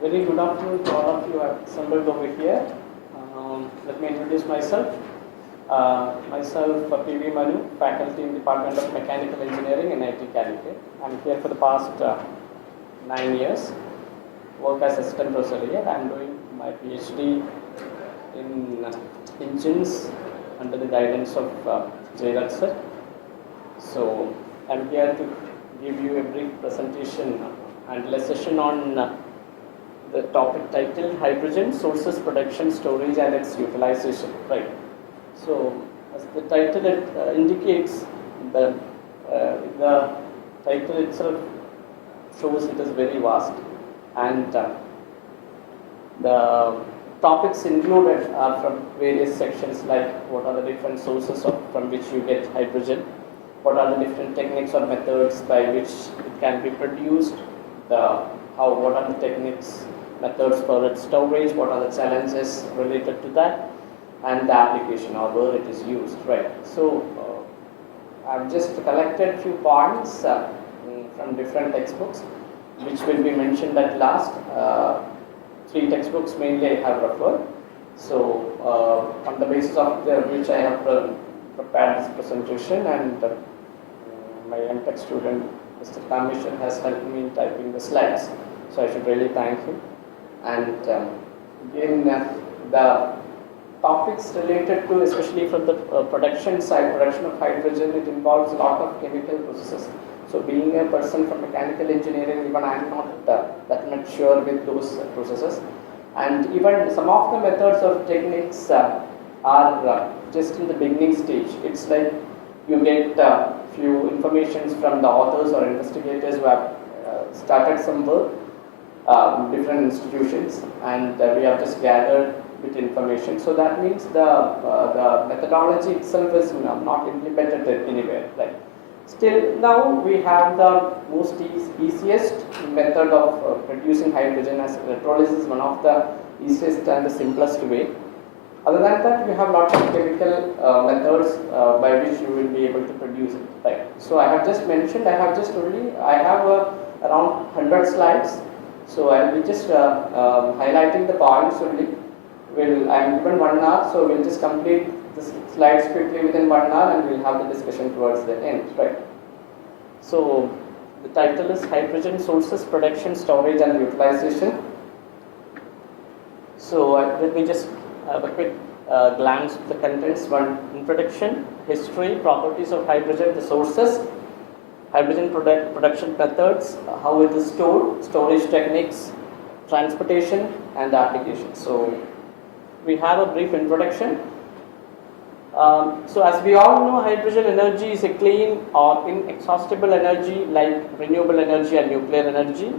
Very good afternoon to all of you who have assembled over here. Let me introduce myself. Myself, V Manu, faculty in Department of Mechanical Engineering in IIT Calicut. I'm here for the past 9 years. Work as assistant professor here. I'm doing my PhD in engines under the guidance of GIAN sir. So I'm here to give you a brief presentation and a session on the topic titled Hydrogen Sources, Production, Storage and its Utilization. Right. So as the title indicates, the title itself shows it is very vast, and the topics included are from various sections, like what are the different sources from which you get hydrogen, what are the different techniques or methods by which it can be produced, what are the techniques, methods for its storage, what are the challenges related to that, and the application or where it is used. Right. So I've just collected few points from different textbooks, which will be mentioned at last. 3 textbooks mainly I have referred. So on the basis of which I have prepared this presentation, and my MTech student Mr. Kamishan has helped me in typing the slides, so I should really thank him. And again, the topics related to, especially from the production side, production of hydrogen, it involves a lot of chemical processes. So being a person from mechanical engineering, even I am not that much sure with those processes. And even some of the methods or techniques are just in the beginning stage. It's like you get few informations from the authors or investigators who have started some work, different institutions, and we have just gathered with information. So that means the methodology itself is not implemented anywhere. Right. Still, now we have the most easiest method of producing hydrogen, as electrolysis is one of the easiest and the simplest way. Other than that, we have lot of chemical methods by which you will be able to produce it. Right. So I have just mentioned, I have around 100 slides. So I will be just highlighting the points only. I am given 1 hour, so we'll just complete the slides quickly within 1 hour, and we'll have the discussion towards the end. Right. So the title is Hydrogen Sources, Production, Storage and Utilization. So let me just have a quick glance at the contents. One, introduction, history, properties of hydrogen, the sources, hydrogen production methods, how it is stored, storage techniques, transportation and application. So we have a brief introduction. So as we all know, hydrogen energy is a clean or inexhaustible energy like renewable energy and nuclear energy.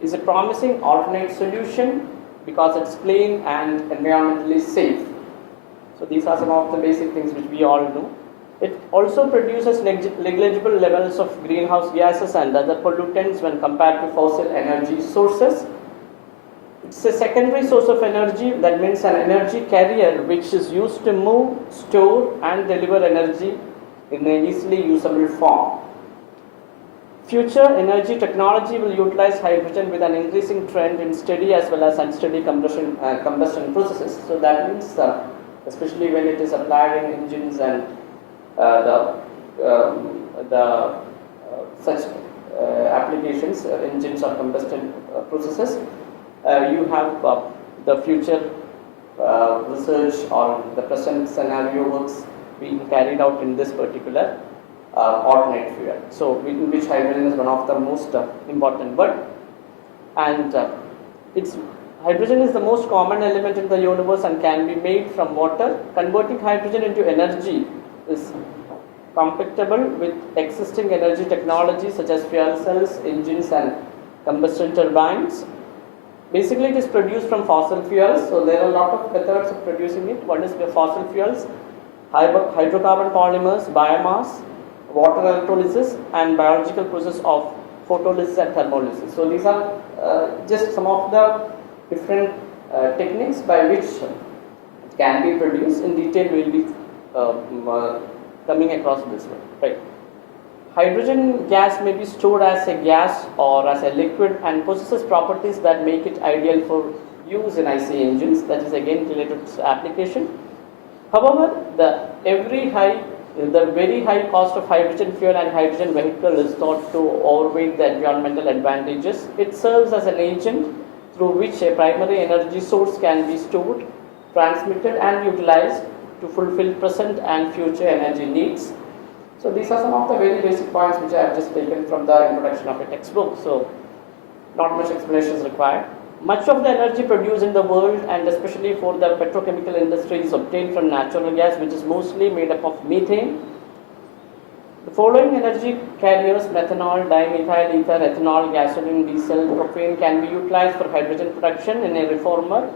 Is a promising alternate solution because it's clean and environmentally safe. So these are some of the basic things which we all know. It also produces negligible levels of greenhouse gases and other pollutants when compared to fossil energy sources. It's a secondary source of energy, that means an energy carrier which is used to move, store and deliver energy in an easily usable form. Future energy technology will utilize hydrogen with an increasing trend in steady as well as unsteady combustion processes. So that means especially when it is applied in engines and such applications, engines or combustion processes, you have the future research or the present scenario works being carried out in this particular alternate fuel. So in which hydrogen is one of the most important one, and hydrogen is the most common element in the universe and can be made from water. Converting hydrogen into energy is compatible with existing energy technologies such as fuel cells, engines and combustion turbines. Basically, it is produced from fossil fuels. So there are a lot of methods of producing it. One is the fossil fuels, hydrocarbon polymers, biomass, water electrolysis and biological process of photolysis and thermolysis. So these are just some of the different techniques by which it can be produced. In detail, we will be coming across this one. Right. Hydrogen gas may be stored as a gas or as a liquid and possesses properties that make it ideal for use in IC engines. That is again related to application. However, the very high cost of hydrogen fuel and hydrogen vehicle is thought to overweight the environmental advantages. It serves as an agent through which a primary energy source can be stored, transmitted and utilized to fulfill present and future energy needs. So these are some of the very basic points which I have just taken from the introduction of a textbook. So not much explanation is required. Much of the energy produced in the world and especially for the petrochemical industry is obtained from natural gas, which is mostly made up of methane. The following energy carriers, methanol, dimethyl ether, ethanol, gasoline, diesel, propane, can be utilized for hydrogen production in a reformer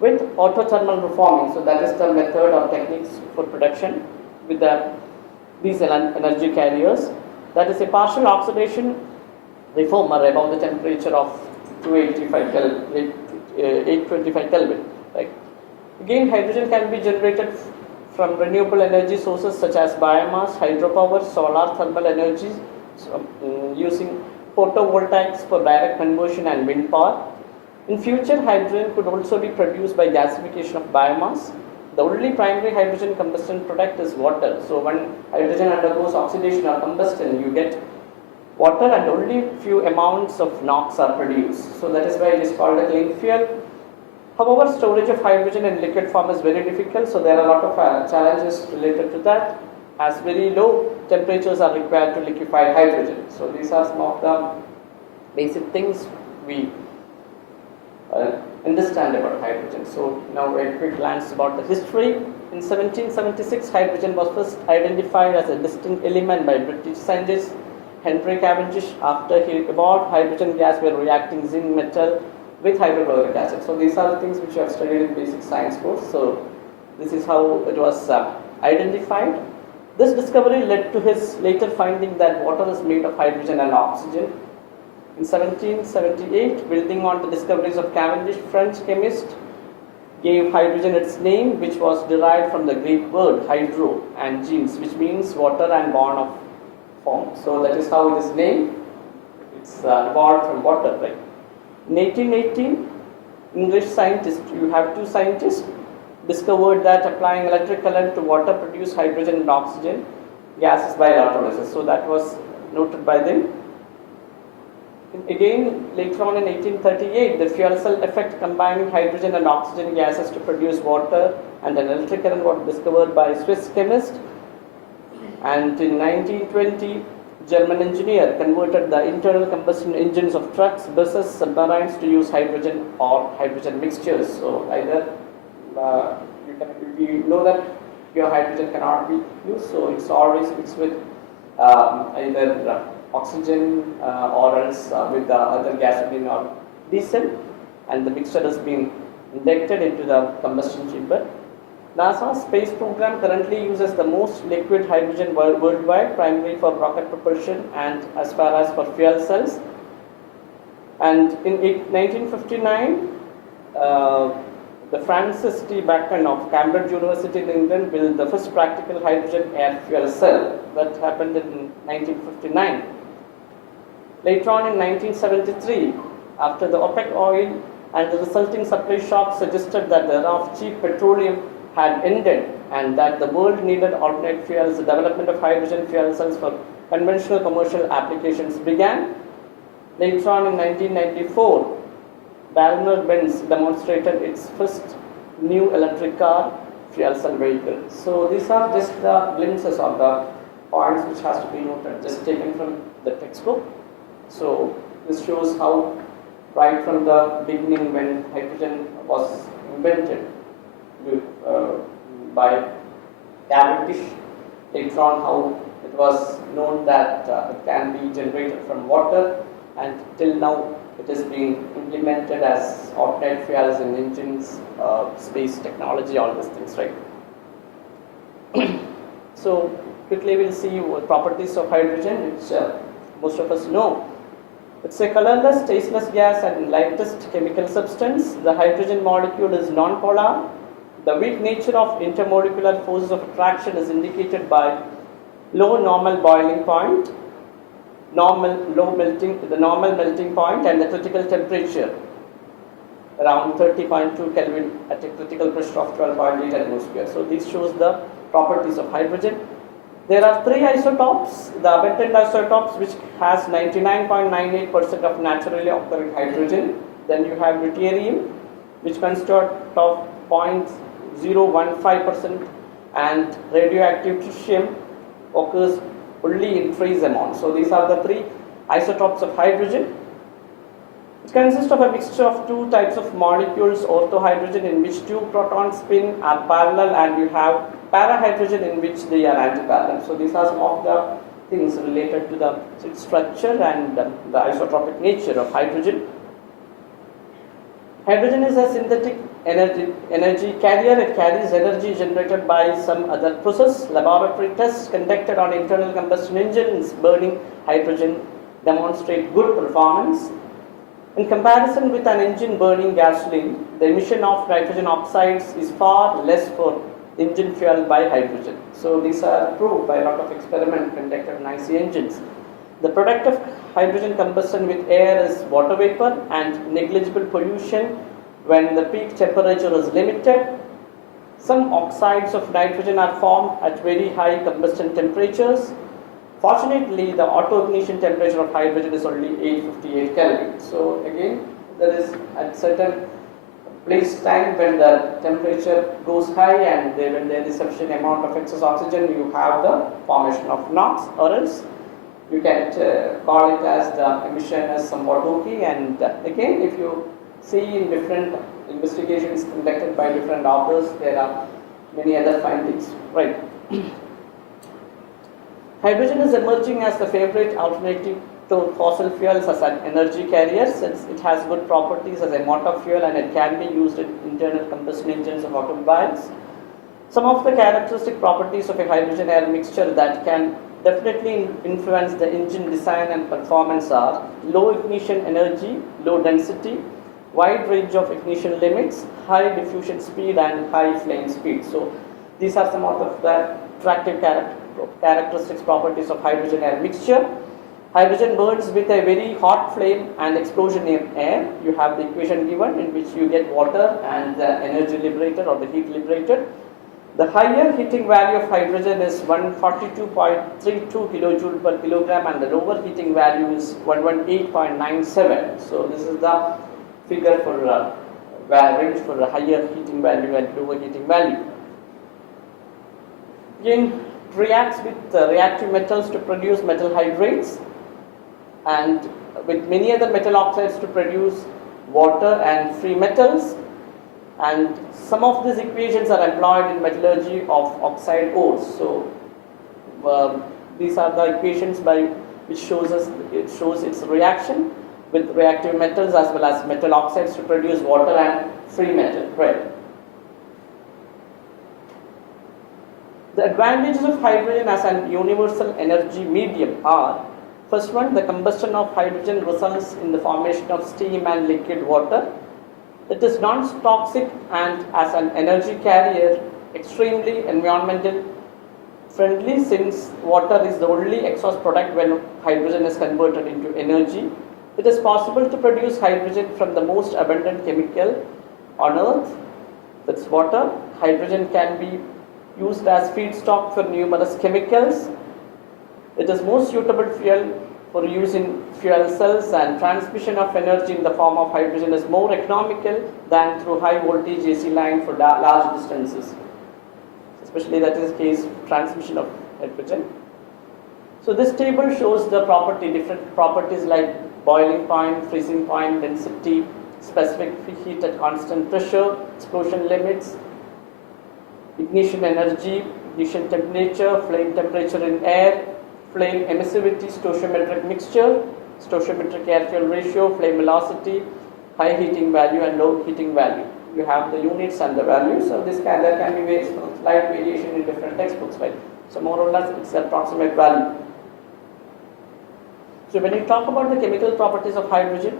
with autothermal reforming. So that is the method or techniques for production with these energy carriers. That is a partial oxidation reformer above the temperature of 825 Kelvin. Right? Again, hydrogen can be generated from renewable energy sources such as biomass, hydropower, solar thermal energy, using photovoltaics for direct conversion and wind power. In future, hydrogen could also be produced by gasification of biomass. The only primary hydrogen combustion product is water. So when hydrogen undergoes oxidation or combustion, you get water and only few amounts of NOx are produced. So that is why it is called a clean fuel. However, storage of hydrogen in liquid form is very difficult, so there are a lot of challenges related to that, as very low temperatures are required to liquefy hydrogen. So these are some of the basic things we understand about hydrogen. So now a quick glance about the history. In 1776, hydrogen was first identified as a distinct element by British scientist Henry Cavendish. After he evolved hydrogen gas by reacting zinc metal with hydrochloric acid. So these are the things which you have studied in basic science course. So this is how it was identified. This discovery led to his later finding that water is made of hydrogen and oxygen. In 1778, building on the discoveries of Cavendish, French chemist gave hydrogen its name, which was derived from the Greek word hydro and genes, which means water and born of form. So that is how it is named. It's evolved from water, right? In 1818, English scientist, you have two scientists, discovered that applying electric current to water produced hydrogen and oxygen gases by electrolysis. So that was noted by them. Again, later on in 1838, the fuel cell effect combining hydrogen and oxygen gases to produce water and an electric current was discovered by a Swiss chemist. And in 1920, German engineer converted the internal combustion engines of trucks, buses, submarines to use hydrogen or hydrogen mixtures. So either you know that pure hydrogen cannot be used, so it's always mixed with either oxygen or else with the other gasoline or diesel, and the mixture has been injected into the combustion chamber. NASA's space program currently uses the most liquid hydrogen worldwide, primarily for rocket propulsion and as far as for fuel cells. And in 1959, the Francis T. Bacon of Cambridge University in England built the first practical hydrogen air fuel cell. That happened in 1959. Later on in 1973, after the OPEC oil and the resulting supply shock suggested that the era of cheap petroleum had ended and that the world needed alternate fuels, the development of hydrogen fuel cells for conventional commercial applications began. Later on in 1994, Daimler-Benz demonstrated its first new electric car fuel cell vehicle. So these are just the glimpses of the points which has to be noted, just taken from the textbook. So this shows how right from the beginning when hydrogen was invented by Cavendish, later on how it was known that it can be generated from water, and till now it is being implemented as alternate fuels in engines, space technology, all these things, right? So quickly we'll see what properties of hydrogen, which most of us know. It's a colorless, tasteless gas and lightest chemical substance. The hydrogen molecule is non-polar. The weak nature of intermolecular forces of attraction is indicated by low normal boiling point. the normal melting point and the critical temperature around 30.2 Kelvin at a critical pressure of 12.8 atmosphere. So this shows the properties of hydrogen. There are three isotopes, the abundant isotopes which has 99.98% of naturally occurring hydrogen. Then you have deuterium which consists of 0.015%, and radioactive tritium occurs only in trace amount. So these are the three isotopes of hydrogen. It consists of a mixture of two types of molecules, orthohydrogen in which two protons spin are parallel, and you have parahydrogen in which they are antiparallel. So these are some of the things related to the structure and the isotopic nature of hydrogen. Hydrogen is a synthetic energy carrier. It carries energy generated by some other process. Laboratory tests conducted on internal combustion engines burning hydrogen demonstrate good performance. In comparison with an engine burning gasoline, the emission of nitrogen oxides is far less for engine fuel by hydrogen. So these are proved by a lot of experiments conducted on IC engines. The product of hydrogen combustion with air is water vapor and negligible pollution when the peak temperature is limited. Some oxides of nitrogen are formed at very high combustion temperatures. Fortunately, the auto ignition temperature of hydrogen is only 858 Kelvin. So again, there is at certain place time when the temperature goes high and when there is sufficient amount of excess oxygen, you have the formation of NOx, or else you can call it as the emission as somewhat okay. And again, if you see in different investigations conducted by different authors, there are many other findings, right? Hydrogen is emerging as the favorite alternative to fossil fuels as an energy carrier, since it has good properties as a motor fuel and it can be used in internal combustion engines of automobiles. Some of the characteristic properties of a hydrogen air mixture that can definitely influence the engine design and performance are low ignition energy, low density, wide range of ignition limits, high diffusion speed and high flame speed. So these are some of the attractive characteristics properties of hydrogen air mixture. Hydrogen burns with a very hot flame and explosion in air. You have the equation given in which you get water and the energy liberated or the heat liberated. The higher heating value of hydrogen is 142.32 kilojoule per kilogram and the lower heating value is 118.97. So this is the figure for range for the higher heating value and lower heating value. Again, reacts with reactive metals to produce metal hydrates and with many other metal oxides to produce water and free metals, and some of these equations are employed in metallurgy of oxide ores. So these are the equations by which shows its reaction with reactive metals as well as metal oxides to produce water and free metal, right? The advantages of hydrogen as an universal energy medium are: first one, the combustion of hydrogen results in the formation of steam and liquid water. It is non-toxic and as an energy carrier extremely environmental friendly, since water is the only exhaust product when hydrogen is converted into energy. It is possible to produce hydrogen from the most abundant chemical on earth, that's water. Hydrogen can be used as feedstock for numerous chemicals. It is most suitable fuel for use in fuel cells, and transmission of energy in the form of hydrogen is more economical than through high voltage AC line for large distances. Especially that is the case transmission of hydrogen. So this table shows the different properties like boiling point, freezing point, density, specific heat at constant pressure, explosion limits, ignition energy, ignition temperature, flame temperature in air, flame emissivity, stoichiometric mixture, stoichiometric air fuel ratio, flame velocity, high heating value and low heating value. You have the units and the values. So there can be slight variation in different textbooks, right? So more or less it's the approximate value. So when you talk about the chemical properties of hydrogen,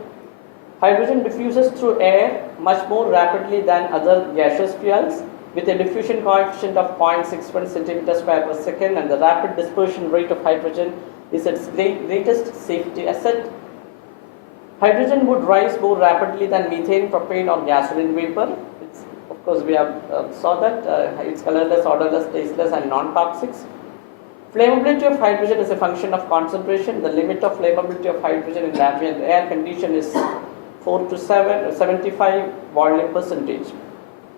hydrogen diffuses through air much more rapidly than other gaseous fuels, with a diffusion coefficient of 0.61 centimeter square per second, and the rapid dispersion rate of hydrogen is its greatest safety asset. Hydrogen would rise more rapidly than methane, propane or gasoline vapor. Of course, we have saw that it's colorless, odorless, tasteless and non-toxic. Flammability of hydrogen is a function of concentration. The limit of flammability of hydrogen in ambient air condition is 4 to 75 volume percentage.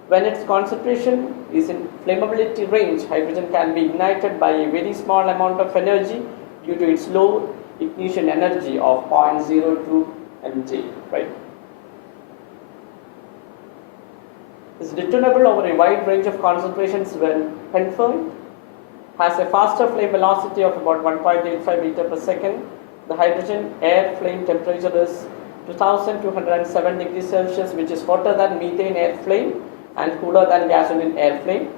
When its concentration is in flammability range, hydrogen can be ignited by a very small amount of energy due to its low ignition energy of 0.02 mJ, right? Is detonable over a wide range of concentrations when confirmed, has a faster flame velocity of about 1.85 meter per second. The hydrogen air flame temperature is 2207 degrees Celsius, which is hotter than methane air flame and cooler than gasoline air flame.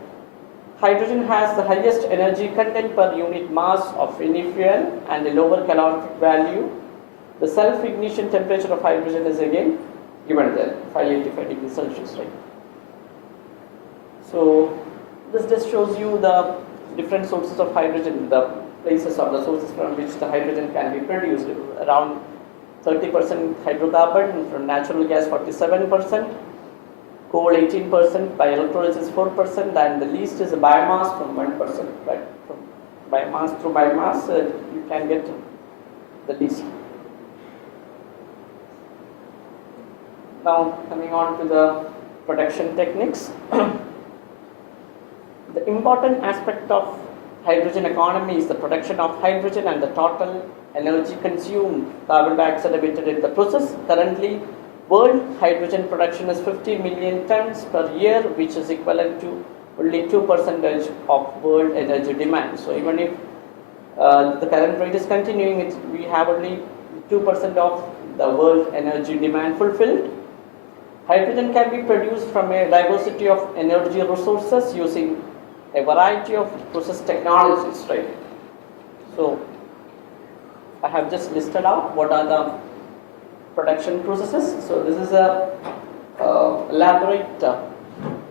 Hydrogen has the highest energy content per unit mass of any fuel and a lower calorific value. The self-ignition temperature of hydrogen is again given there, 585 degrees Celsius, right? So this just shows you the different sources of hydrogen, the places or the sources from which the hydrogen can be produced. Around 30% hydrocarbon, from natural gas 47%, coal 18%, by electrolysis 4%, and the least is biomass from 1%, right? From biomass through biomass, you can get the least. Now coming on to the production techniques. The important aspect of hydrogen economy is the production of hydrogen and the total energy consumed, carbon dioxide emitted in the process. Currently, world hydrogen production is 50 million tons per year, which is equivalent to only 2% of world energy demand. So even if the current rate is continuing, we have only 2% of the world energy demand fulfilled. Hydrogen can be produced from a diversity of energy resources using a variety of process technologies, right? So I have just listed out what are the production processes. So this is a elaborate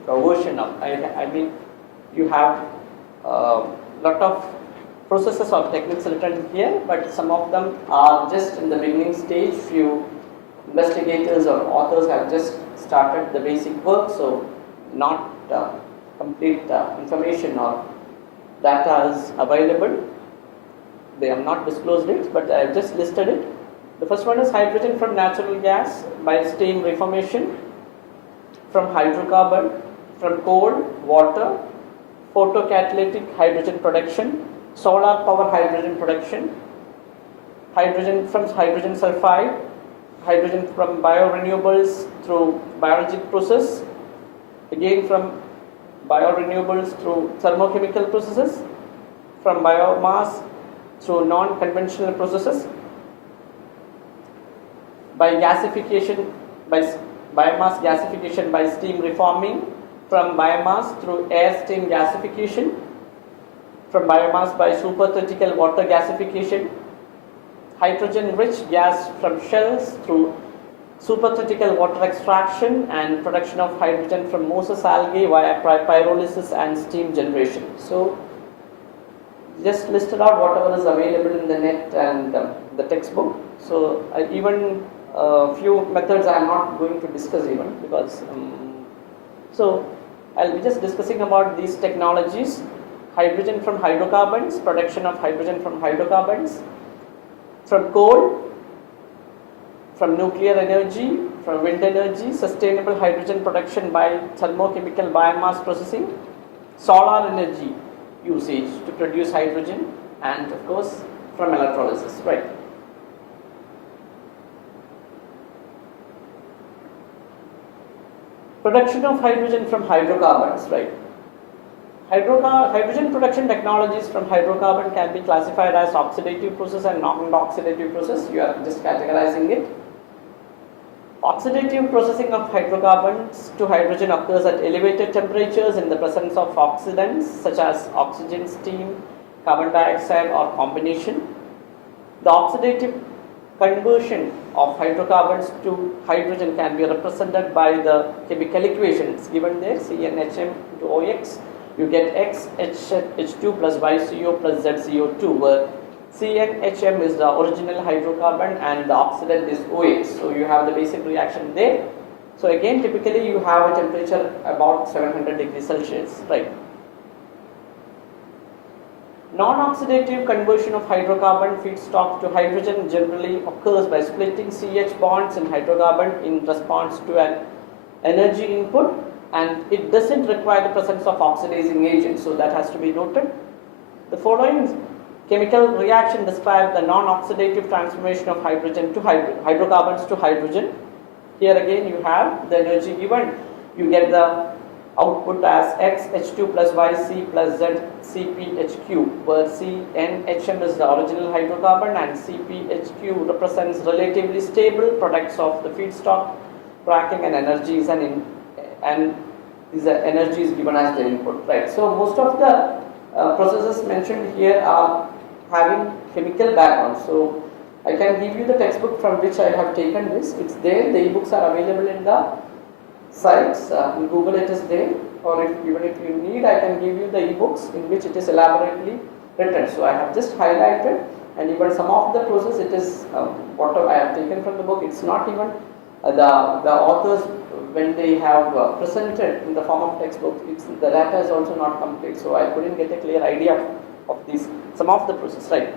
version of, I mean, you have lot of processes or techniques written here, but some of them are just in the beginning stage. Few investigators or authors have just started the basic work, so not complete information or data is available. They have not disclosed it, but I have just listed it. The first one is hydrogen from natural gas by steam reformation, from hydrocarbon, from coal, water, photocatalytic hydrogen production, solar power hydrogen production, hydrogen from hydrogen sulfide, hydrogen from biorenewables through biologic process, again from biorenewables through thermochemical processes, from biomass through non-conventional processes, by gasification, by biomass gasification by steam reforming, from biomass through air steam gasification, from biomass by supercritical water gasification, hydrogen rich gas from shells through supercritical water extraction, and production of hydrogen from Moses algae via pyrolysis and steam generation. So just listed out whatever is available in the net and the textbook. So even few methods I am not going to discuss even, because so I'll be just discussing about these technologies. Hydrogen from hydrocarbons, production of hydrogen from hydrocarbons, from coal, from nuclear energy, from wind energy, sustainable hydrogen production by thermochemical biomass processing, solar energy usage to produce hydrogen, and of course from electrolysis, right? Production of hydrogen from hydrocarbons, right? Hydrogen production technologies from hydrocarbon can be classified as oxidative process and non-oxidative process. You are just categorizing it. Oxidative processing of hydrocarbons to hydrogen occurs at elevated temperatures in the presence of oxidants such as oxygen, steam, carbon dioxide or combination. The oxidative conversion of hydrocarbons to hydrogen can be represented by the chemical equations given there, CnHm to OX. You get X H2 plus YCO plus ZCO2, where CnHm is the original hydrocarbon and the oxidant is OH. So you have the basic reaction there. So again, typically you have a temperature about 700 degrees Celsius, right? Non-oxidative conversion of hydrocarbon feedstock to hydrogen generally occurs by splitting CH bonds in hydrocarbon in response to an energy input, and it doesn't require the presence of oxidizing agent, so that has to be noted. The following chemical reaction describes the non-oxidative transformation of hydrogen to hydrocarbons to hydrogen. Here again you have the energy given. You get the output as X H2 plus Y C plus Z CpHq, where CnHm is the original hydrocarbon and CpHq represents relatively stable products of the feedstock cracking, and energy is energy is given as the input, right? So most of the processes mentioned here are having chemical background. So I can give you the textbook from which I have taken this. It's there. The ebooks are available in the sites. In Google it is there, or even if you need, I can give you the ebooks in which it is elaborately written. So I have just highlighted, and even some of the process it is what I have taken from the book. It's not even the authors when they have presented in the form of textbook. The data is also not complete. So I couldn't get a clear idea of these some of the process, right?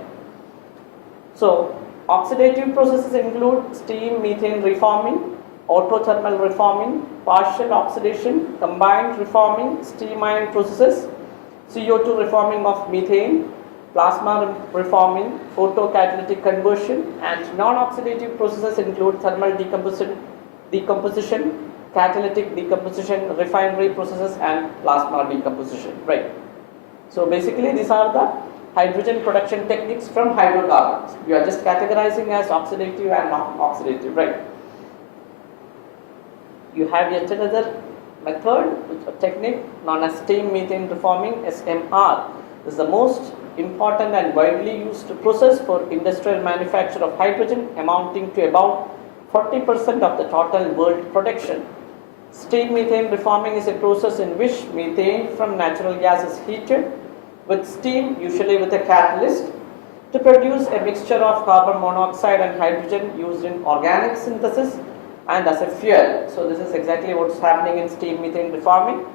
So oxidative processes include steam methane reforming, autothermal reforming, partial oxidation, combined reforming, steam ion processes, CO2 reforming of methane, plasma reforming, photocatalytic conversion, and non-oxidative processes include thermal decomposition, catalytic decomposition, refinery processes, and plasma decomposition, right? So basically these are the hydrogen production techniques from hydrocarbons. We are just categorizing as oxidative and non-oxidative, right? You have yet another method, a technique known as steam methane reforming, SMR. This is the most important and widely used process for industrial manufacture of hydrogen, amounting to about 40% of the total world production. Steam methane reforming is a process in which methane from natural gas is heated with steam, usually with a catalyst, to produce a mixture of carbon monoxide and hydrogen used in organic synthesis and as a fuel. So this is exactly what's happening in steam methane reforming.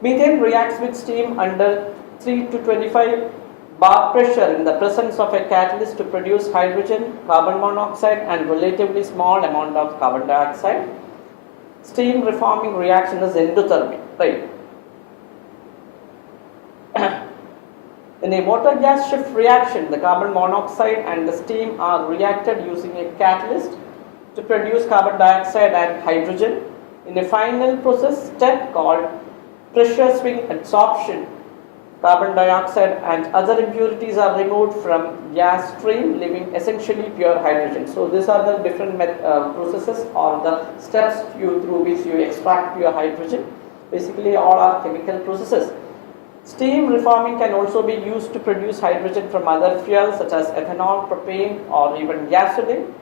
Methane reacts with steam under 3 to 25 bar pressure in the presence of a catalyst to produce hydrogen, carbon monoxide, and relatively small amount of carbon dioxide. Steam reforming reaction is endothermic, right? In a water gas shift reaction, the carbon monoxide and the steam are reacted using a catalyst to produce carbon dioxide and hydrogen. In a final process step called pressure swing adsorption, carbon dioxide and other impurities are removed from gas stream, leaving essentially pure hydrogen. So these are the different processes or the steps through which you extract pure hydrogen. Basically all are chemical processes. Steam reforming can also be used to produce hydrogen from other fuels such as ethanol, propane, or even gasoline.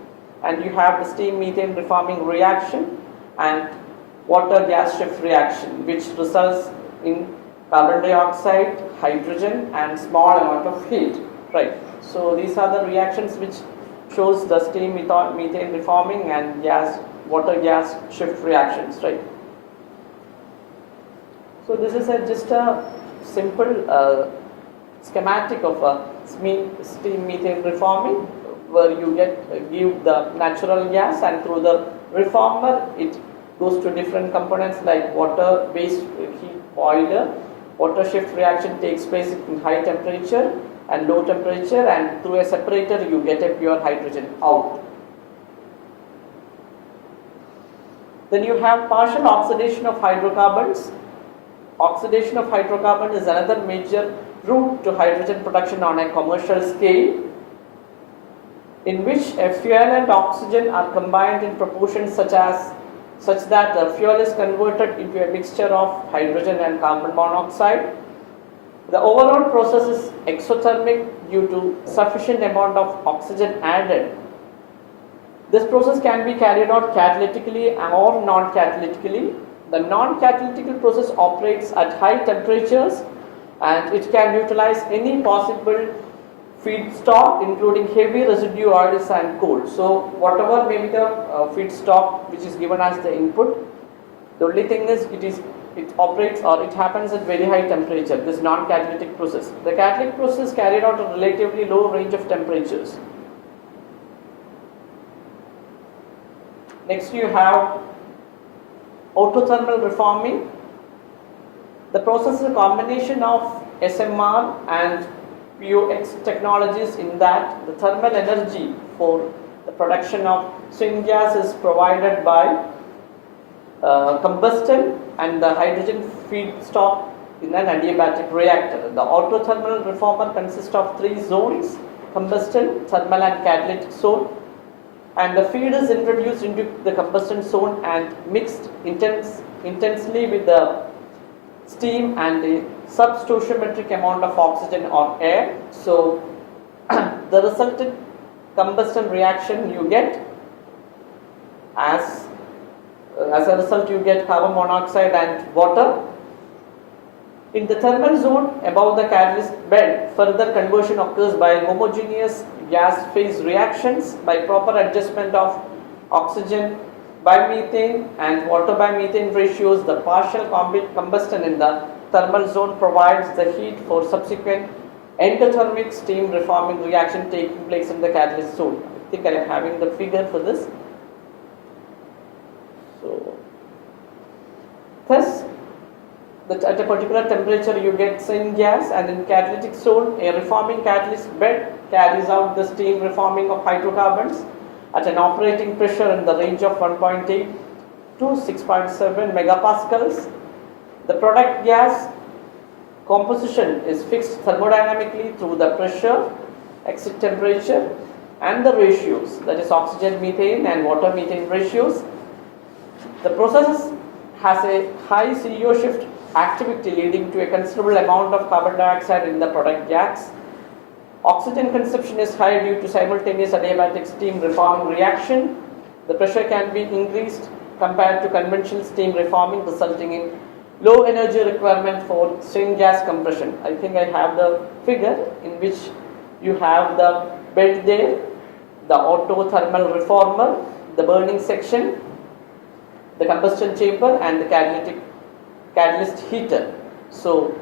And you have the steam methane reforming reaction and water gas shift reaction, which results in carbon dioxide, hydrogen, and small amount of heat, right? So these are the reactions which shows the steam methane reforming and water gas shift reactions, right? So this is just a simple schematic of a steam methane reforming, where you give the natural gas, and through the reformer it goes to different components like water based heat boiler. Water shift reaction takes place in high temperature and low temperature, and through a separator you get a pure hydrogen out. Then you have partial oxidation of hydrocarbons. Oxidation of hydrocarbon is another major route to hydrogen production on a commercial scale, in which a fuel and oxygen are combined in proportions such that the fuel is converted into a mixture of hydrogen and carbon monoxide. The overall process is exothermic due to sufficient amount of oxygen added. This process can be carried out catalytically or non-catalytically. The non-catalytical process operates at high temperatures, and it can utilize any possible feedstock including heavy residue oils and coal. So whatever may be the feedstock which is given as the input, the only thing is it operates or it happens at very high temperature, this non-catalytic process. The catalytic process is carried out at a relatively low range of temperatures. Next you have autothermal reforming. The process is a combination of SMR and POX technologies, in that the thermal energy for the production of syngas is provided by combustion and the hydrogen feedstock in an adiabatic reactor. The autothermal reformer consists of 3 zones: combustion, thermal and catalytic zone, and the feed is introduced into the combustion zone and mixed intensely with the steam and the substoichiometric amount of oxygen or air. So the resultant combustion reaction you get, as a result you get carbon monoxide and water. In the thermal zone above the catalyst bed, further conversion occurs by homogeneous gas phase reactions by proper adjustment of oxygen by methane and water by methane ratios. The partial combustion in the thermal zone provides the heat for subsequent endothermic steam reforming reaction taking place in the catalyst zone. I think I am having the figure for this. So, thus, at a particular temperature you get syngas, and in catalytic zone a reforming catalyst bed carries out the steam reforming of hydrocarbons at an operating pressure in the range of 1.8 to 6.7 megapascals. The product gas composition is fixed thermodynamically through the pressure, exit temperature and the ratios, that is oxygen methane and water methane ratios. The process has a high CO shift activity leading to a considerable amount of carbon dioxide in the product gas. Oxygen consumption is high due to simultaneous adiabatic steam reforming reaction. The pressure can be increased compared to conventional steam reforming, resulting in low energy requirement for syngas compression. I think I have the figure in which you have the bed there, the autothermal reformer, the burning section, the combustion chamber and the catalyst heater. So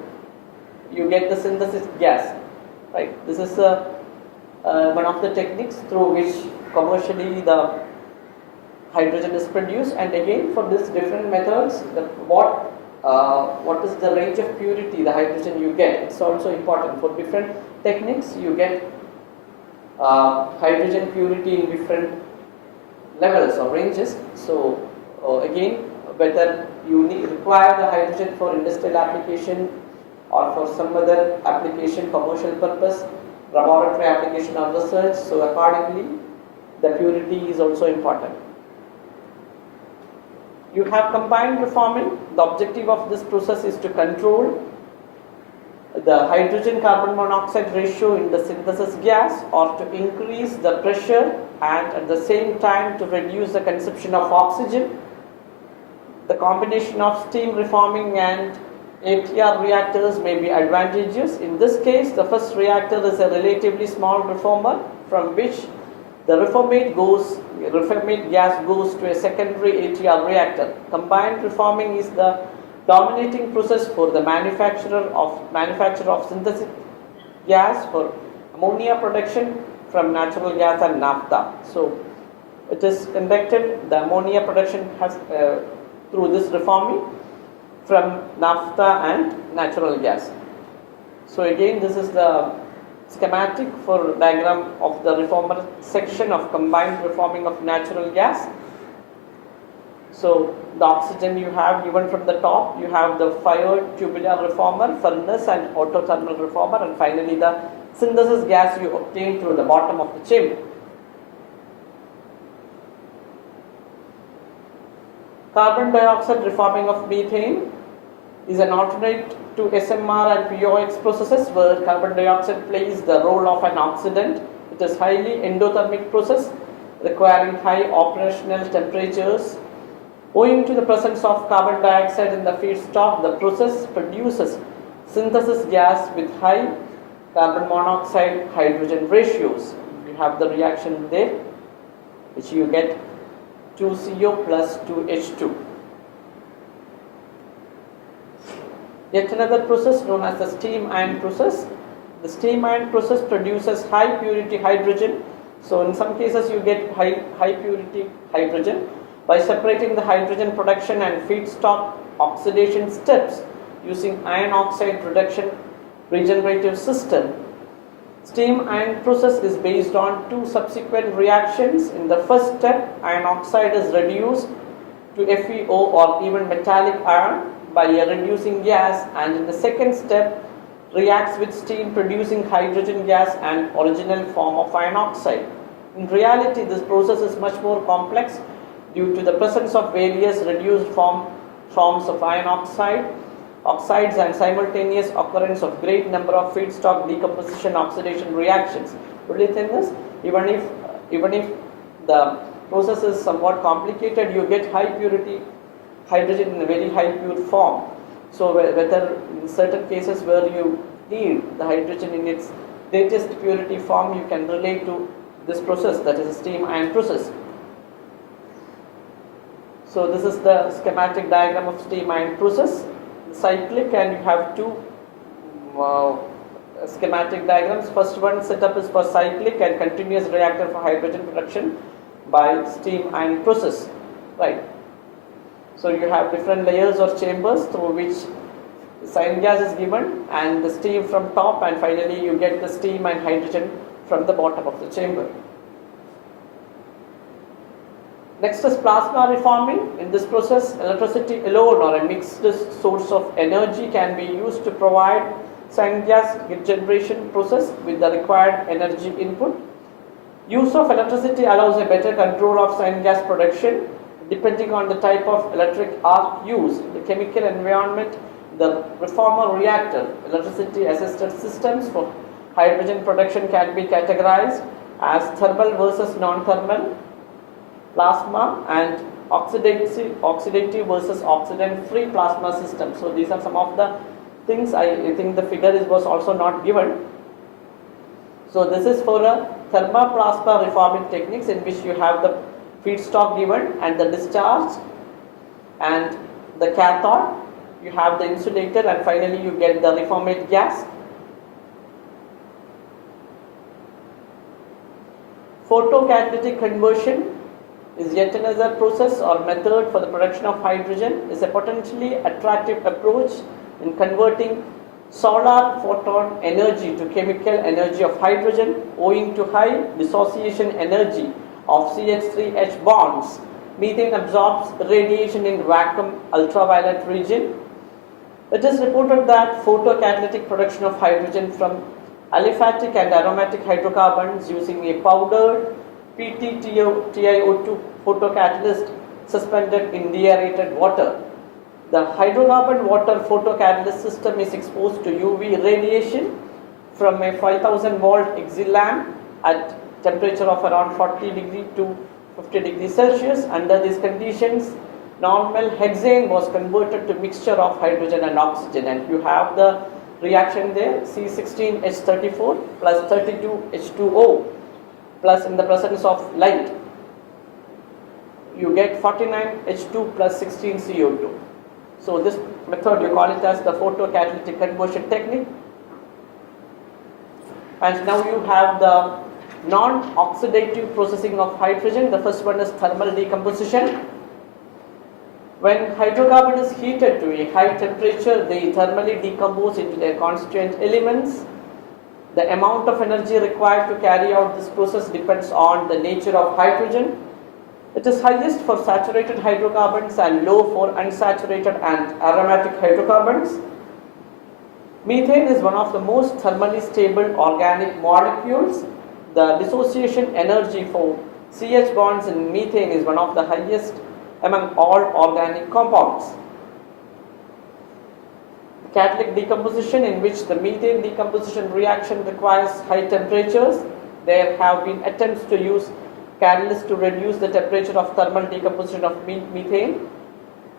you get the synthesis gas, right? This is one of the techniques through which commercially the hydrogen is produced. And again, for these different methods, what is the range of purity the hydrogen you get? It's also important. For different techniques you get hydrogen purity in different levels or ranges. So again, whether you require the hydrogen for industrial application or for some other application, commercial purpose, laboratory application or research, so accordingly the purity is also important. You have combined reforming. The objective of this process is to control the hydrogen carbon monoxide ratio in the synthesis gas, or to increase the pressure and at the same time to reduce the consumption of oxygen. The combination of steam reforming and ATR reactors may be advantageous. In this case, the first reactor is a relatively small reformer from which the reformate gas goes to a secondary ATR reactor. Combined reforming is the dominating process for the manufacture of synthetic gas for ammonia production from natural gas and naphtha. So it is conducted, the ammonia production has through this reforming from naphtha and natural gas. So again, this is the schematic for diagram of the reformer section of combined reforming of natural gas. So the oxygen you have given from the top, you have the fired tubular reformer, furnace and autothermal reformer, and finally the synthesis gas you obtain through the bottom of the chamber. Carbon dioxide reforming of methane is an alternate to SMR and POX processes where carbon dioxide plays the role of an oxidant. It is highly endothermic process requiring high operational temperatures. Owing to the presence of carbon dioxide in the feedstock, the process produces synthesis gas with high carbon monoxide hydrogen ratios. You have the reaction there, which you get 2CO plus 2H2. Yet another process known as the steam ion process. The steam ion process produces high purity hydrogen. So in some cases you get high purity hydrogen by separating the hydrogen production and feedstock oxidation steps using iron oxide reduction regenerative system. Steam ion process is based on two subsequent reactions. In the first step, iron oxide is reduced to FeO or even metallic iron by a reducing gas, and in the second step reacts with steam producing hydrogen gas and original form of iron oxide. In reality, this process is much more complex due to the presence of various reduced forms of iron oxides and simultaneous occurrence of great number of feedstock decomposition oxidation reactions. Only thing is, even if the process is somewhat complicated, you get high purity hydrogen in a very high pure form. So whether in certain cases where you need the hydrogen in its greatest purity form, you can relate to this process, that is a steam ion process. So this is the schematic diagram of steam ion process. Cyclic, and you have two schematic diagrams. First one setup is for cyclic and continuous reactor for hydrogen production by steam ion process, right? So you have different layers or chambers through which syngas is given and the steam from top, and finally you get the steam and hydrogen from the bottom of the chamber. Next is plasma reforming. In this process, electricity alone or a mixed source of energy can be used to provide syngas generation process with the required energy input. Use of electricity allows a better control of syngas production depending on the type of electric arc used. The chemical environment, the reformer reactor, electricity assisted systems for hydrogen production can be categorized as thermal versus non-thermal, plasma, and oxidative versus oxidant-free plasma system. So these are some of the things. I think the figure was also not given. So this is for a thermoplasma reforming techniques in which you have the feedstock given and the discharge and the cathode, you have the insulator, and finally you get the reformate gas. Photocatalytic conversion is yet another process or method for the production of hydrogen. Is a potentially attractive approach in converting solar photon energy to chemical energy of hydrogen owing to high dissociation energy of CH3H bonds. Methane absorbs radiation in vacuum ultraviolet region. It is reported that photocatalytic production of hydrogen from aliphatic and aromatic hydrocarbons using a powdered PTTiO2 photocatalyst suspended in deaerated water. The hydrocarbon water photocatalyst system is exposed to UV radiation from a 5000 volt exi-lamp at temperature of around 40 degree to 50 degrees Celsius. Under these conditions, normal hexane was converted to mixture of hydrogen and oxygen, and you have the reaction there, C16H34 plus 32H2O plus in the presence of light you get 49H2 plus 16CO2. So this method you call it as the photocatalytic conversion technique. And now you have the non-oxidative processing of hydrogen. The first one is thermal decomposition. When hydrocarbon is heated to a high temperature, they thermally decompose into their constituent elements. The amount of energy required to carry out this process depends on the nature of hydrogen. It is highest for saturated hydrocarbons and low for unsaturated and aromatic hydrocarbons. Methane is one of the most thermally stable organic molecules. The dissociation energy for CH bonds in methane is one of the highest among all organic compounds. Catalytic decomposition, in which the methane decomposition reaction requires high temperatures. There have been attempts to use catalysts to reduce the temperature of thermal decomposition of methane.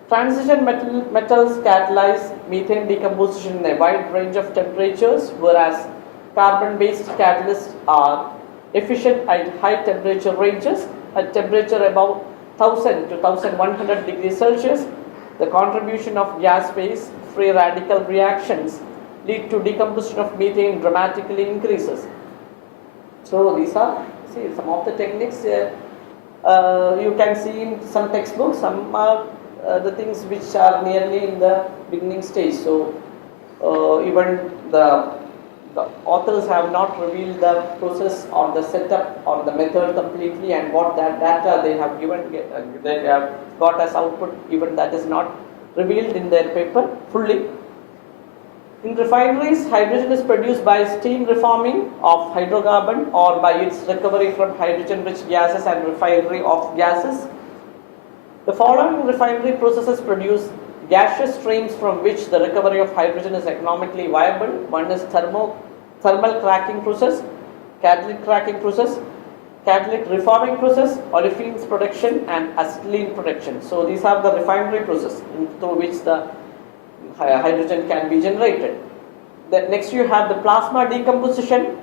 Transition metals catalyze methane decomposition in a wide range of temperatures, whereas carbon-based catalysts are efficient at high temperature ranges. At temperature above 1000 to 1100 degrees Celsius, the contribution of gas phase free radical reactions lead to decomposition of methane dramatically increases. So these are some of the techniques you can see in some textbooks. Some are the things which are nearly in the beginning stage. So even the authors have not revealed the process or the setup or the method completely, and what that data they have given, they have got as output, even that is not revealed in their paper fully. In refineries, hydrogen is produced by steam reforming of hydrocarbon or by its recovery from hydrogen-rich gases and refinery of gases. The following refinery processes produce gaseous streams from which the recovery of hydrogen is economically viable. One is thermal cracking process, catalytic cracking process, catalytic reforming process, olefins production, and acetylene production. So these are the refinery process through which the hydrogen can be generated. Then next you have the plasma decomposition.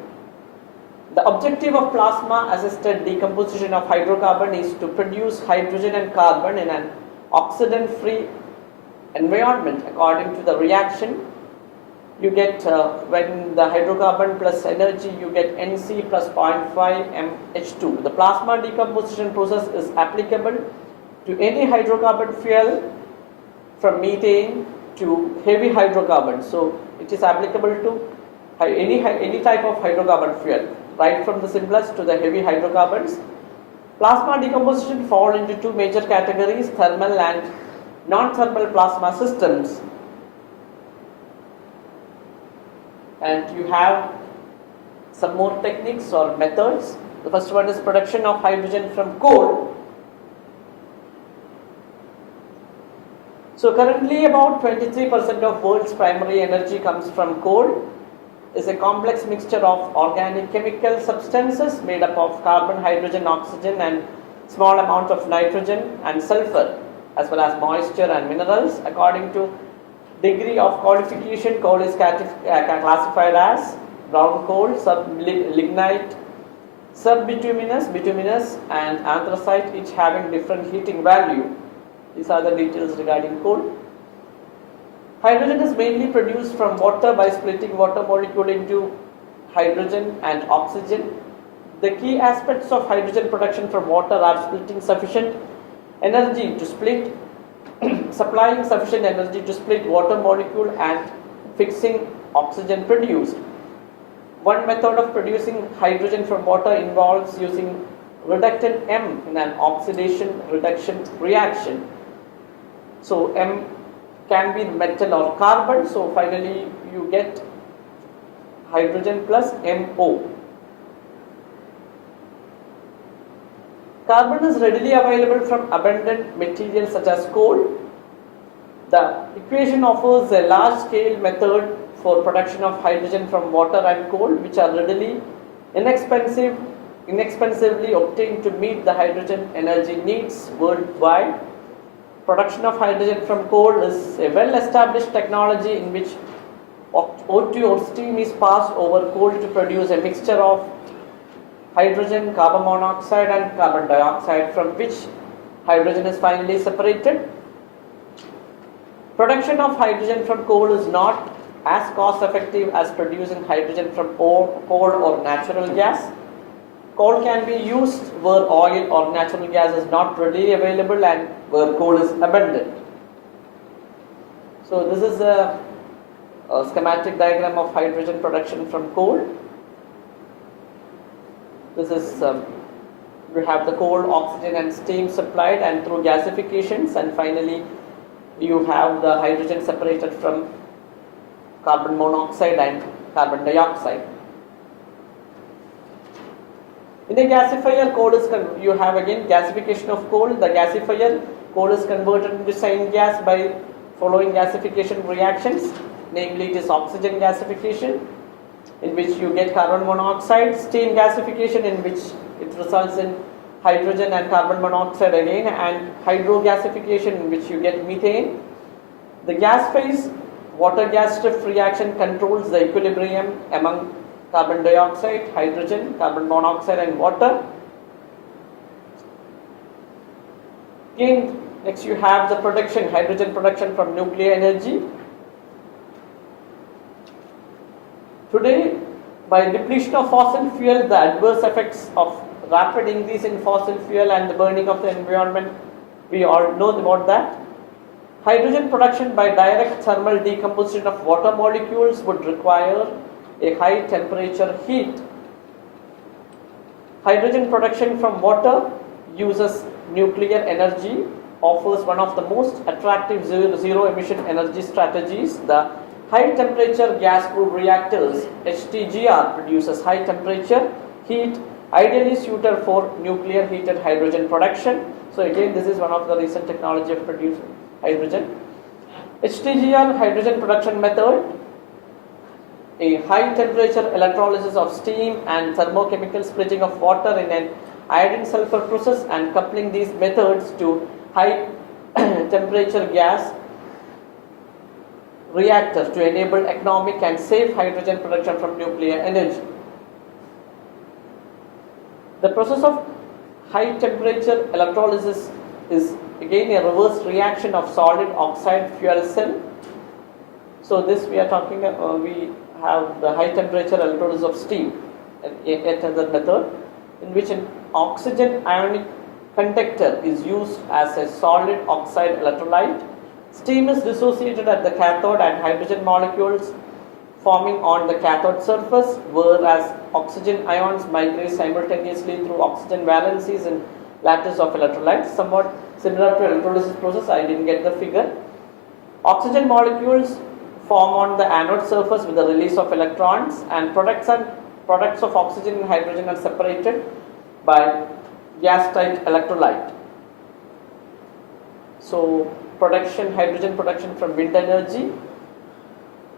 The objective of plasma assisted decomposition of hydrocarbon is to produce hydrogen and carbon in an oxidant-free environment. According to the reaction, you get when the hydrocarbon plus energy, you get Nc plus 0.5 MH2. The plasma decomposition process is applicable to any hydrocarbon fuel from methane to heavy hydrocarbons. So it is applicable to any type of hydrocarbon fuel, right from the simplest to the heavy hydrocarbons. Plasma decomposition fall into two major categories: thermal and non-thermal plasma systems. And you have some more techniques or methods. The first one is production of hydrogen from coal. So currently about 23% of world's primary energy comes from coal. It's a complex mixture of organic chemical substances made up of carbon, hydrogen, oxygen, and small amount of nitrogen and sulfur, as well as moisture and minerals. According to degree of qualification, coal is classified as brown coal, sublignite, subbituminous, bituminous, and anthracite, each having different heating value. These are the details regarding coal. Hydrogen is mainly produced from water by splitting water molecule into hydrogen and oxygen. The key aspects of hydrogen production from water are splitting sufficient energy to split, supplying sufficient energy to split water molecule, and fixing oxygen produced. One method of producing hydrogen from water involves using reductant M in an oxidation reduction reaction. So M can be metal or carbon, so finally you get hydrogen plus MO. Carbon is readily available from abundant materials such as coal. The equation offers a large-scale method for production of hydrogen from water and coal, which are readily inexpensively obtained to meet the hydrogen energy needs worldwide. Production of hydrogen from coal is a well-established technology in which O2 or steam is passed over coal to produce a mixture of hydrogen, carbon monoxide, and carbon dioxide, from which hydrogen is finally separated. Production of hydrogen from coal is not as cost effective as producing hydrogen from coal or natural gas. Coal can be used where oil or natural gas is not readily available and where coal is abundant. So this is a schematic diagram of hydrogen production from coal. This is we have the coal, oxygen, and steam supplied, and through gasifications, and finally you have the hydrogen separated from carbon monoxide and carbon dioxide. In a gasifier, you have again gasification of coal. The gasifier, coal is converted into sine gas by following gasification reactions, namely it is oxygen gasification, in which you get carbon monoxide, steam gasification, in which it results in hydrogen and carbon monoxide again, and hydrogasification, in which you get methane. The gas phase water gas drift reaction controls the equilibrium among carbon dioxide, hydrogen, carbon monoxide and water. Again, next you have the production, hydrogen production from nuclear energy. Today, by depletion of fossil fuel, the adverse effects of rapid increase in fossil fuel and the burning of the environment, we all know about that. Hydrogen production by direct thermal decomposition of water molecules would require a high temperature heat. Hydrogen production from water uses nuclear energy, offers one of the most attractive zero emission energy strategies. The high temperature gas cooled reactors HTGR produces high temperature heat, ideally suited for nuclear heated hydrogen production. So again, this is one of the recent technology of producing hydrogen. HTGR hydrogen production method, a high temperature electrolysis of steam and thermochemical splitting of water in an iodine sulfur process, and coupling these methods to high temperature gas reactors to enable economic and safe hydrogen production from nuclear energy. The process of high temperature electrolysis is again a reverse reaction of solid oxide fuel cell. So this we are talking we have the high temperature electrolysis of steam, yet another method in which an oxygen ionic conductor is used as a solid oxide electrolyte. Steam is dissociated at the cathode and hydrogen molecules forming on the cathode surface, whereas oxygen ions migrate simultaneously through oxygen valencies in lattice of electrolytes, somewhat similar to electrolysis process. I didn't get the figure. Oxygen molecules form on the anode surface with the release of electrons, and products of oxygen and hydrogen are separated by gas-tight electrolyte. So hydrogen production from wind energy.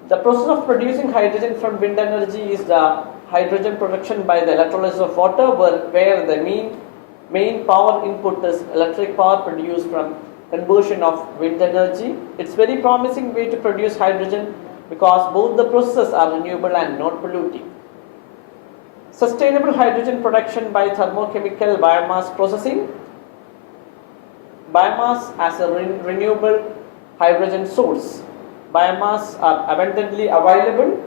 The process of producing hydrogen from wind energy is the hydrogen production by the electrolysis of water, where the main power input is electric power produced from conversion of wind energy. It's very promising way to produce hydrogen because both the processes are renewable and not polluting. Sustainable hydrogen production by thermochemical biomass processing. Biomass as a renewable hydrogen source. Biomass are abundantly available,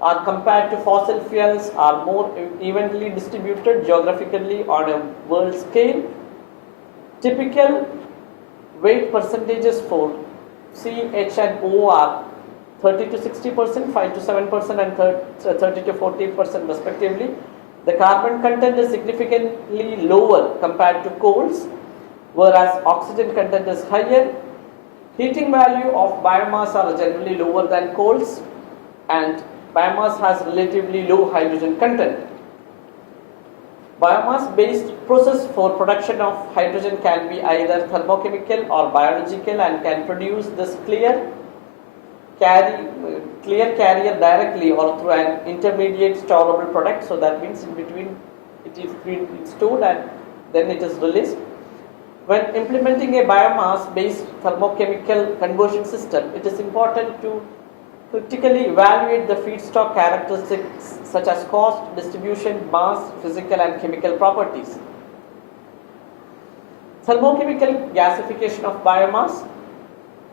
are compared to fossil fuels, are more evenly distributed geographically on a world scale. Typical weight percentages for C, H and O are 30 to 60%, 5 to 7% and 30 to 40% respectively. The carbon content is significantly lower compared to coals, whereas oxygen content is higher. Heating value of biomass are generally lower than coals, and biomass has relatively low hydrogen content. Biomass based process for production of hydrogen can be either thermochemical or biological and can produce this clear carrier directly or through an intermediate storable product. So that means in between it is stored and then it is released. When implementing a biomass based thermochemical conversion system, it is important to critically evaluate the feedstock characteristics such as cost, distribution, mass, physical and chemical properties. Thermochemical gasification of biomass.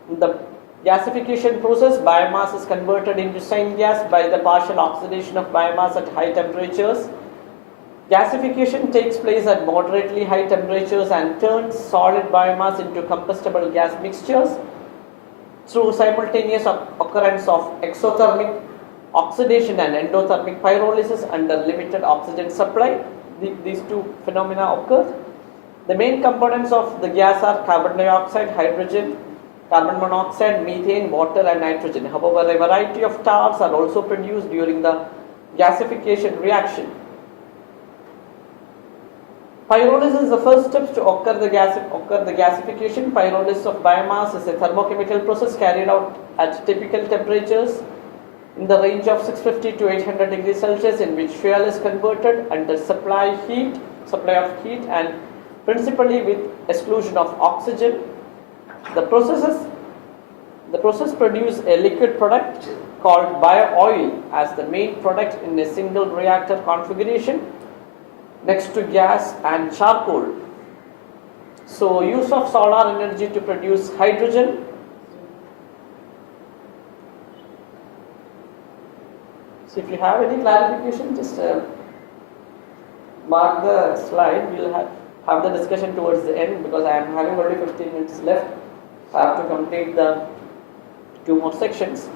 In the gasification process, biomass is converted into syngas by the partial oxidation of biomass at high temperatures. Gasification takes place at moderately high temperatures and turns solid biomass into combustible gas mixtures through simultaneous occurrence of exothermic oxidation and endothermic pyrolysis under limited oxygen supply. These two phenomena occur. The main components of the gas are carbon dioxide, hydrogen, carbon monoxide, methane, water and nitrogen. However, a variety of tars are also produced during the gasification reaction. Pyrolysis is the first step to occur the gasification. Pyrolysis of biomass is a thermochemical process carried out at typical temperatures in the range of 650 to 800 degrees Celsius, in which fuel is converted under supply of heat and principally with exclusion of oxygen. The process produces a liquid product called bio-oil as the main product in a single reactor configuration next to gas and charcoal. So use of solar energy to produce hydrogen. So if you have any clarification, just mark the slide. We'll have the discussion towards the end because I am having only 15 minutes left. I have to complete the 2 more sections.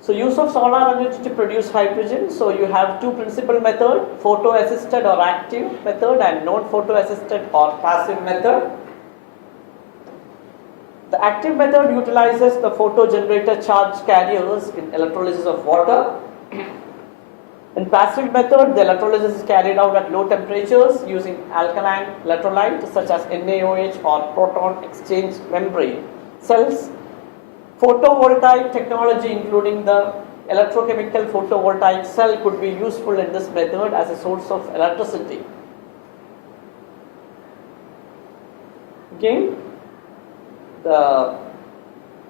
So use of solar energy to produce hydrogen. So you have 2 principal methods, photo-assisted or active method and non-photo-assisted or passive method. The active method utilizes the photo-generator charge carriers in electrolysis of water. In passive method, the electrolysis is carried out at low temperatures using alkaline electrolyte such as NaOH or proton exchange membrane cells. Photovoltaic technology including the electrochemical photovoltaic cell could be useful in this method as a source of electricity. Again, the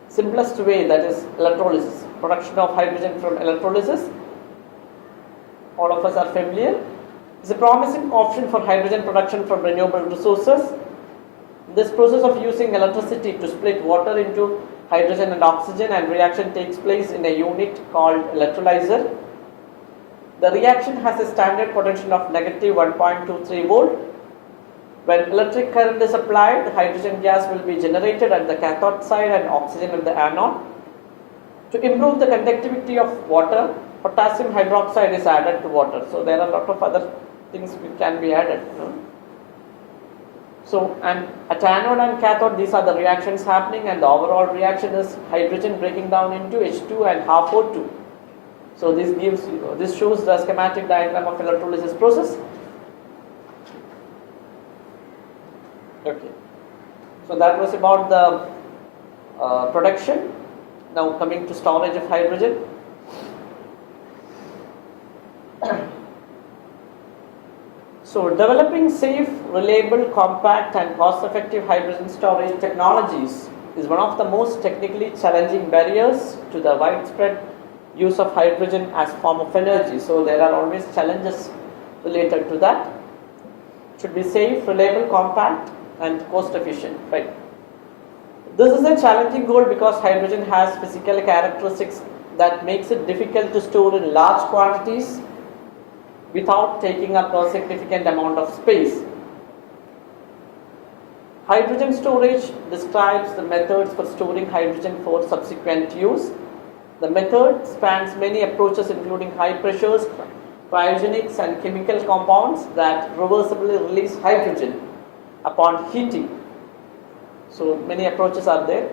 simplest way, that is electrolysis, production of hydrogen from electrolysis, all of us are familiar, is a promising option for hydrogen production from renewable resources. This process of using electricity to split water into hydrogen and oxygen and reaction takes place in a unit called electrolyzer. The reaction has a standard potential of negative 1.23 volt. When electric current is applied, hydrogen gas will be generated at the cathode side and oxygen at the anode. To improve the conductivity of water, potassium hydroxide is added to water. So there are a lot of other things which can be added. So, and at anode and cathode, these are the reactions happening, and the overall reaction is hydrogen breaking down into H2 and half O2. So this shows the schematic diagram of electrolysis process. Okay. So that was about the production. Now coming to storage of hydrogen. So developing safe, reliable, compact and cost-effective hydrogen storage technologies is one of the most technically challenging barriers to the widespread use of hydrogen as form of energy. So there are always challenges related to that. It should be safe, reliable, compact and cost-efficient, right? This is a challenging goal because hydrogen has physical characteristics that makes it difficult to store in large quantities without taking up a significant amount of space. Hydrogen storage describes the methods for storing hydrogen for subsequent use. The method spans many approaches including high pressures, cryogenics and chemical compounds that reversibly release hydrogen upon heating. So many approaches are there.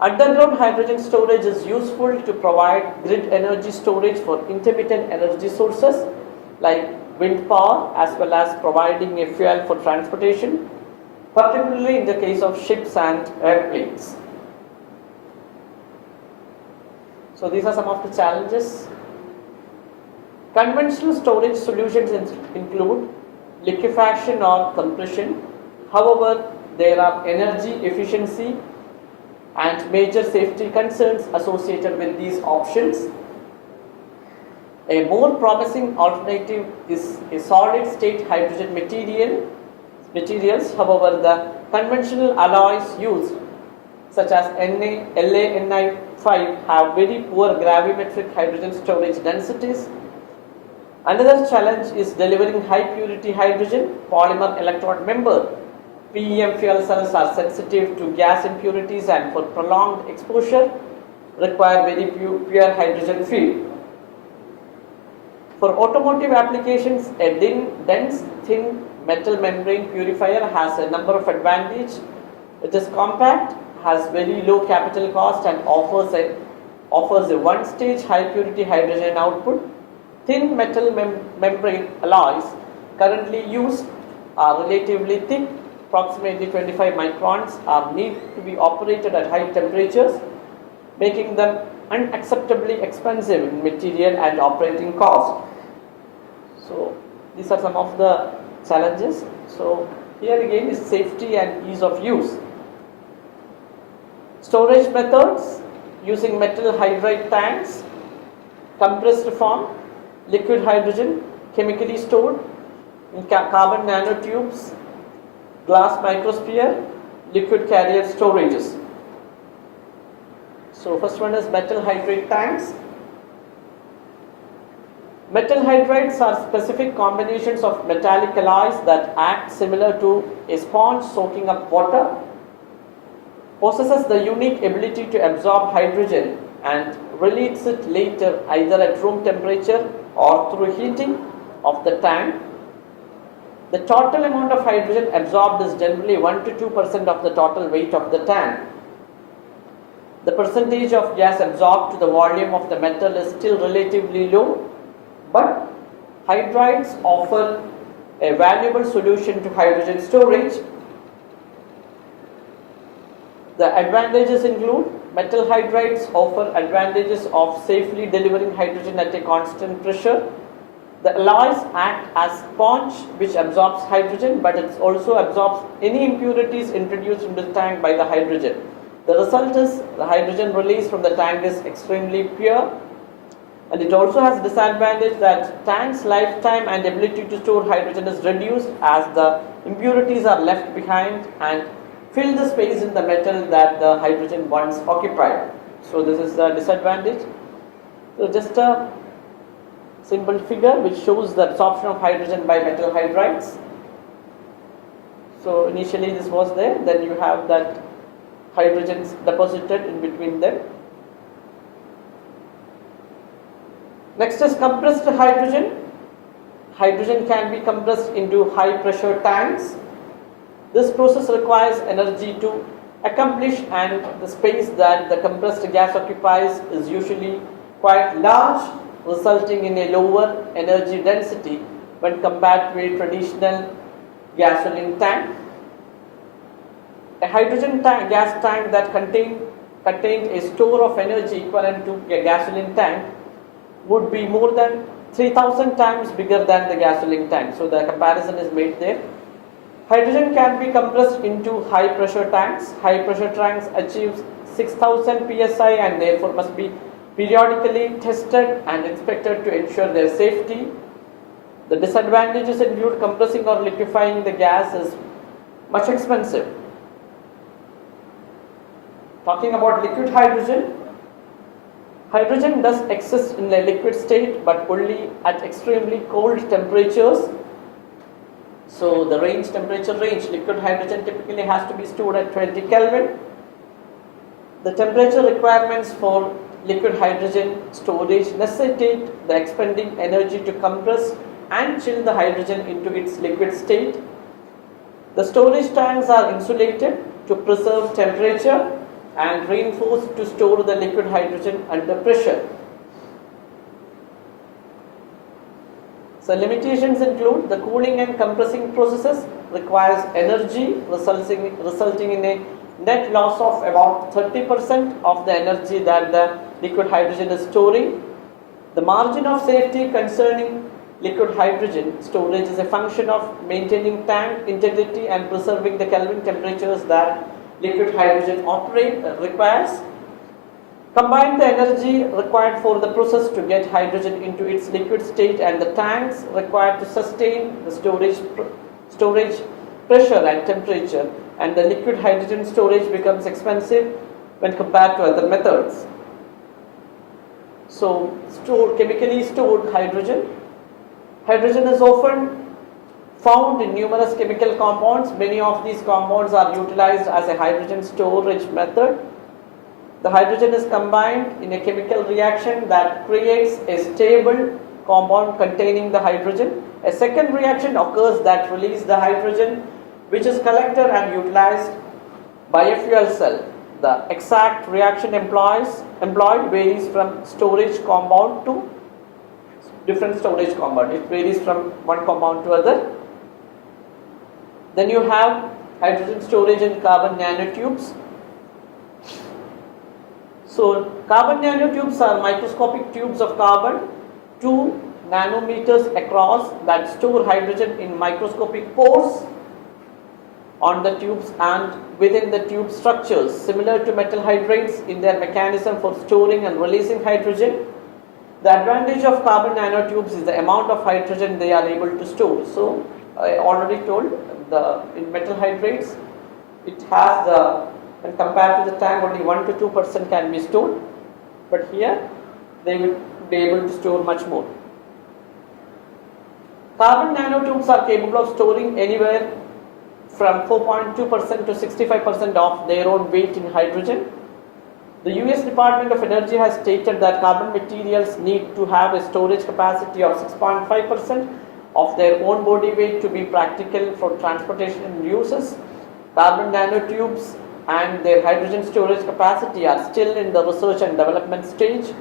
Underground hydrogen storage is useful to provide grid energy storage for intermittent energy sources like wind power, as well as providing a fuel for transportation, particularly in the case of ships and airplanes. So these are some of the challenges. Conventional storage solutions include liquefaction or compression. However, there are energy efficiency and major safety concerns associated with these options. A more promising alternative is a solid state hydrogen materials. However, the conventional alloys used such as LaNi5 have very poor gravimetric hydrogen storage densities. Another challenge is delivering high purity hydrogen. Polymer electrode member PEM fuel cells are sensitive to gas impurities and for prolonged exposure require very pure hydrogen field. For automotive applications, a dense, thin metal membrane purifier has a number of advantages. It is compact, has very low capital cost and offers a one-stage high purity hydrogen output. Thin metal membrane alloys currently used are relatively thick, approximately 25 microns, are need to be operated at high temperatures, making them unacceptably expensive in material and operating cost. So these are some of the challenges. So here again is safety and ease of use. Storage methods. using metal hydride tanks, compressed form, liquid hydrogen chemically stored in carbon nanotubes, glass microsphere, liquid carrier storages. So first one is metal hydride tanks. Metal hydrides are specific combinations of metallic alloys that act similar to a sponge soaking up water, possesses the unique ability to absorb hydrogen and release it later either at room temperature or through heating of the tank. The total amount of hydrogen absorbed is generally 1 to 2% of the total weight of the tank. The percentage of gas absorbed to the volume of the metal is still relatively low, but hydrides offer a valuable solution to hydrogen storage. The advantages include metal hydrides offer advantages of safely delivering hydrogen at a constant pressure. The alloys act as sponge which absorbs hydrogen, but it also absorbs any impurities introduced into the tank by the hydrogen. The result is the hydrogen released from the tank is extremely pure, and it also has disadvantage that tank's lifetime and ability to store hydrogen is reduced as the impurities are left behind and fill the space in the metal that the hydrogen once occupied. So this is the disadvantage. So just a simple figure which shows the absorption of hydrogen by metal hydrides. So initially this was there, then you have that hydrogen deposited in between them. Next is compressed hydrogen. Hydrogen can be compressed into high pressure tanks. This process requires energy to accomplish, and the space that the compressed gas occupies is usually quite large, resulting in a lower energy density when compared to a traditional gasoline tank. A hydrogen gas tank that contained a store of energy equivalent to a gasoline tank would be more than 3000 times bigger than the gasoline tank. So the comparison is made there. Hydrogen can be compressed into high pressure tanks. High pressure tanks achieve 6000 psi and therefore must be periodically tested and inspected to ensure their safety. The disadvantages include compressing or liquefying the gas is much expensive. Talking about liquid hydrogen, hydrogen does exist in a liquid state but only at extremely cold temperatures. So the temperature range, liquid hydrogen typically has to be stored at 20 Kelvin. The temperature requirements for liquid hydrogen storage necessitate the expending energy to compress and chill the hydrogen into its liquid state. The storage tanks are insulated to preserve temperature and reinforced to store the liquid hydrogen under pressure. So limitations include the cooling and compressing processes requires energy, resulting in a net loss of about 30% of the energy that the liquid hydrogen is storing. The margin of safety concerning liquid hydrogen storage is a function of maintaining tank integrity and preserving the Kelvin temperatures that liquid hydrogen requires. Combine the energy required for the process to get hydrogen into its liquid state and the tanks required to sustain the storage pressure and temperature, and the liquid hydrogen storage becomes expensive when compared to other methods. So chemically stored hydrogen. Hydrogen is often found in numerous chemical compounds. Many of these compounds are utilized as a hydrogen storage method. The hydrogen is combined in a chemical reaction that creates a stable compound containing the hydrogen. A second reaction occurs that releases the hydrogen, which is collected and utilized by a fuel cell. The exact reaction employed varies from storage compound to different storage compound. It varies from one compound to other. Then you have hydrogen storage in carbon nanotubes. So carbon nanotubes are microscopic tubes of carbon 2 nanometers across that store hydrogen in microscopic pores. on the tubes and within the tube structures, similar to metal hydrates in their mechanism for storing and releasing hydrogen. The advantage of carbon nanotubes is the amount of hydrogen they are able to store. So I already told, in metal hydrates, it has when compared to the tank, only 1 to 2% can be stored, but here they will be able to store much more. Carbon nanotubes are capable of storing anywhere from 4.2% to 65% of their own weight in hydrogen. The US Department of Energy has stated that carbon materials need to have a storage capacity of 6.5% of their own body weight to be practical for transportation uses. Carbon nanotubes and their hydrogen storage capacity are still in the research and development stage.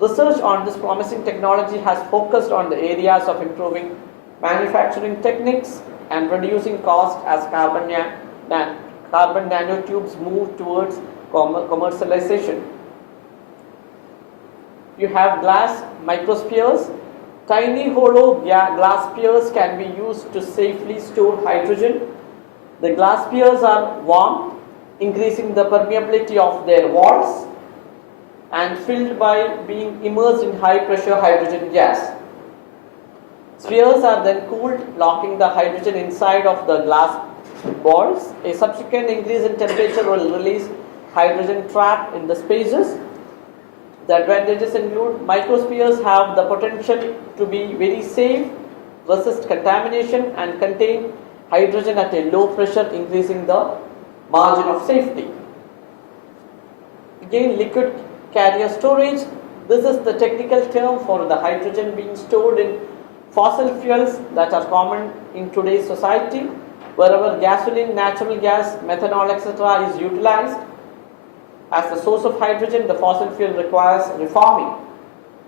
Research on this promising technology has focused on the areas of improving manufacturing techniques and reducing cost as carbon nanotubes move towards commercialization. You have glass microspheres. Tiny hollow glass spheres can be used to safely store hydrogen. The glass spheres are warm, increasing the permeability of their walls, and filled by being immersed in high pressure hydrogen gas. Spheres are then cooled, locking the hydrogen inside of the glass balls. A subsequent increase in temperature will release hydrogen trapped in the spaces. The advantages include microspheres have the potential to be very safe, resist contamination, and contain hydrogen at a low pressure, increasing the margin of safety. Again, liquid carrier storage. This is the technical term for the hydrogen being stored in fossil fuels that are common in today's society. Wherever gasoline, natural gas, methanol, etc. is utilized as the source of hydrogen, the fossil fuel requires reforming.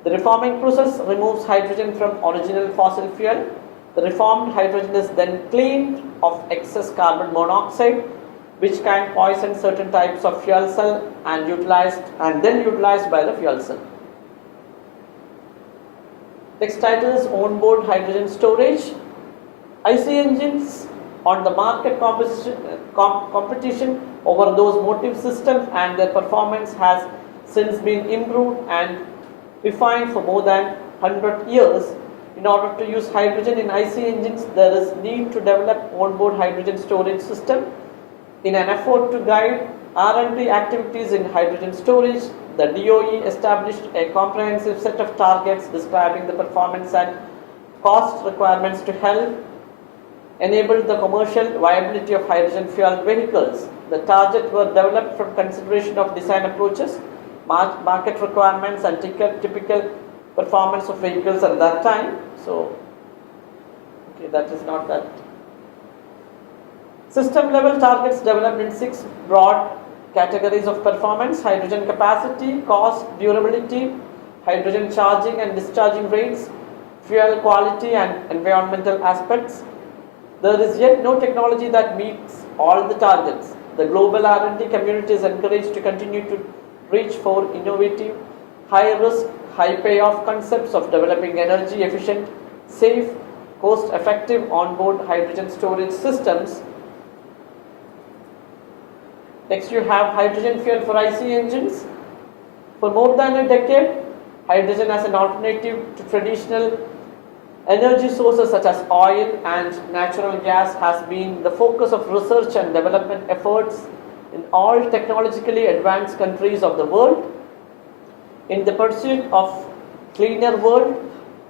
The reforming process removes hydrogen from original fossil fuel. The reformed hydrogen is then cleaned of excess carbon monoxide, which can poison certain types of fuel cell and then utilized by the fuel cell. Next title is onboard hydrogen storage. IC engines on the market competition over those motive systems, and their performance has since been improved and refined for more than 100 years. In order to use hydrogen in IC engines, there is need to develop onboard hydrogen storage system. In an effort to guide R&D activities in hydrogen storage, the DOE established a comprehensive set of targets describing the performance and cost requirements to help enable the commercial viability of hydrogen fueled vehicles. The targets were developed from consideration of design approaches, market requirements, and typical performance of vehicles at that time. So, okay, that is not that. System level targets developed in 6 broad categories of performance: hydrogen capacity, cost, durability, hydrogen charging and discharging rates, fuel quality, and environmental aspects. There is yet no technology that meets all the targets. The global R&D community is encouraged to continue to reach for innovative, high risk, high payoff concepts of developing energy efficient, safe, cost effective onboard hydrogen storage systems. Next, you have hydrogen fuel for IC engines. For more than a decade, hydrogen as an alternative to traditional energy sources such as oil and natural gas has been the focus of research and development efforts in all technologically advanced countries of the world. In the pursuit of cleaner world,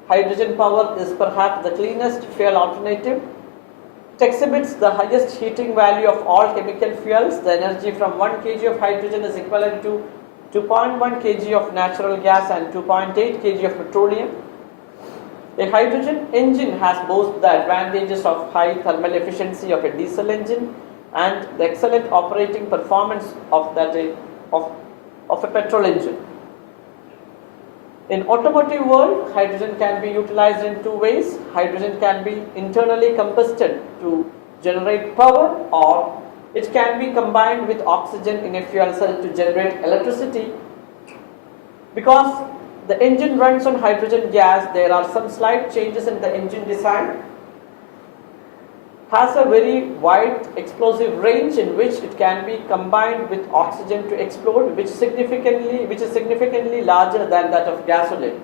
hydrogen power is perhaps the cleanest fuel alternative. It exhibits the highest heating value of all chemical fuels. The energy from 1 kg of hydrogen is equivalent to 2.1 kg of natural gas and 2.8 kg of petroleum. A hydrogen engine has both the advantages of high thermal efficiency of a diesel engine and the excellent operating performance of a petrol engine. In automotive world, hydrogen can be utilized in 2 ways. Hydrogen can be internally combusted to generate power, or it can be combined with oxygen in a fuel cell to generate electricity. Because the engine runs on hydrogen gas, there are some slight changes in the engine design. has a very wide explosive range in which it can be combined with oxygen to explode, which is significantly larger than that of gasoline.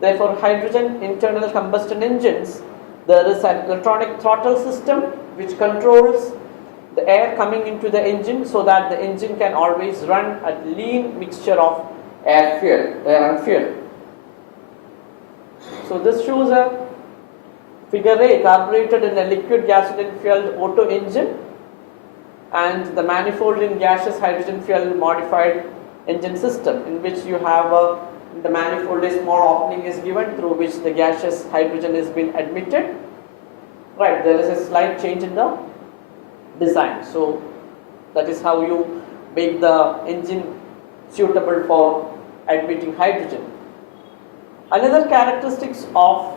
Therefore, hydrogen internal combustion engines, there is an electronic throttle system which controls the air coming into the engine so that the engine can always run at lean mixture of air and fuel. So this shows a figure A carbureted in a liquid gasoline fueled Otto engine and the manifold in gaseous hydrogen fuel modified engine system, in which you have the manifold, a small opening is given through which the gaseous hydrogen is being admitted. Right, there is a slight change in the design. So that is how you make the engine suitable for admitting hydrogen. Another characteristics of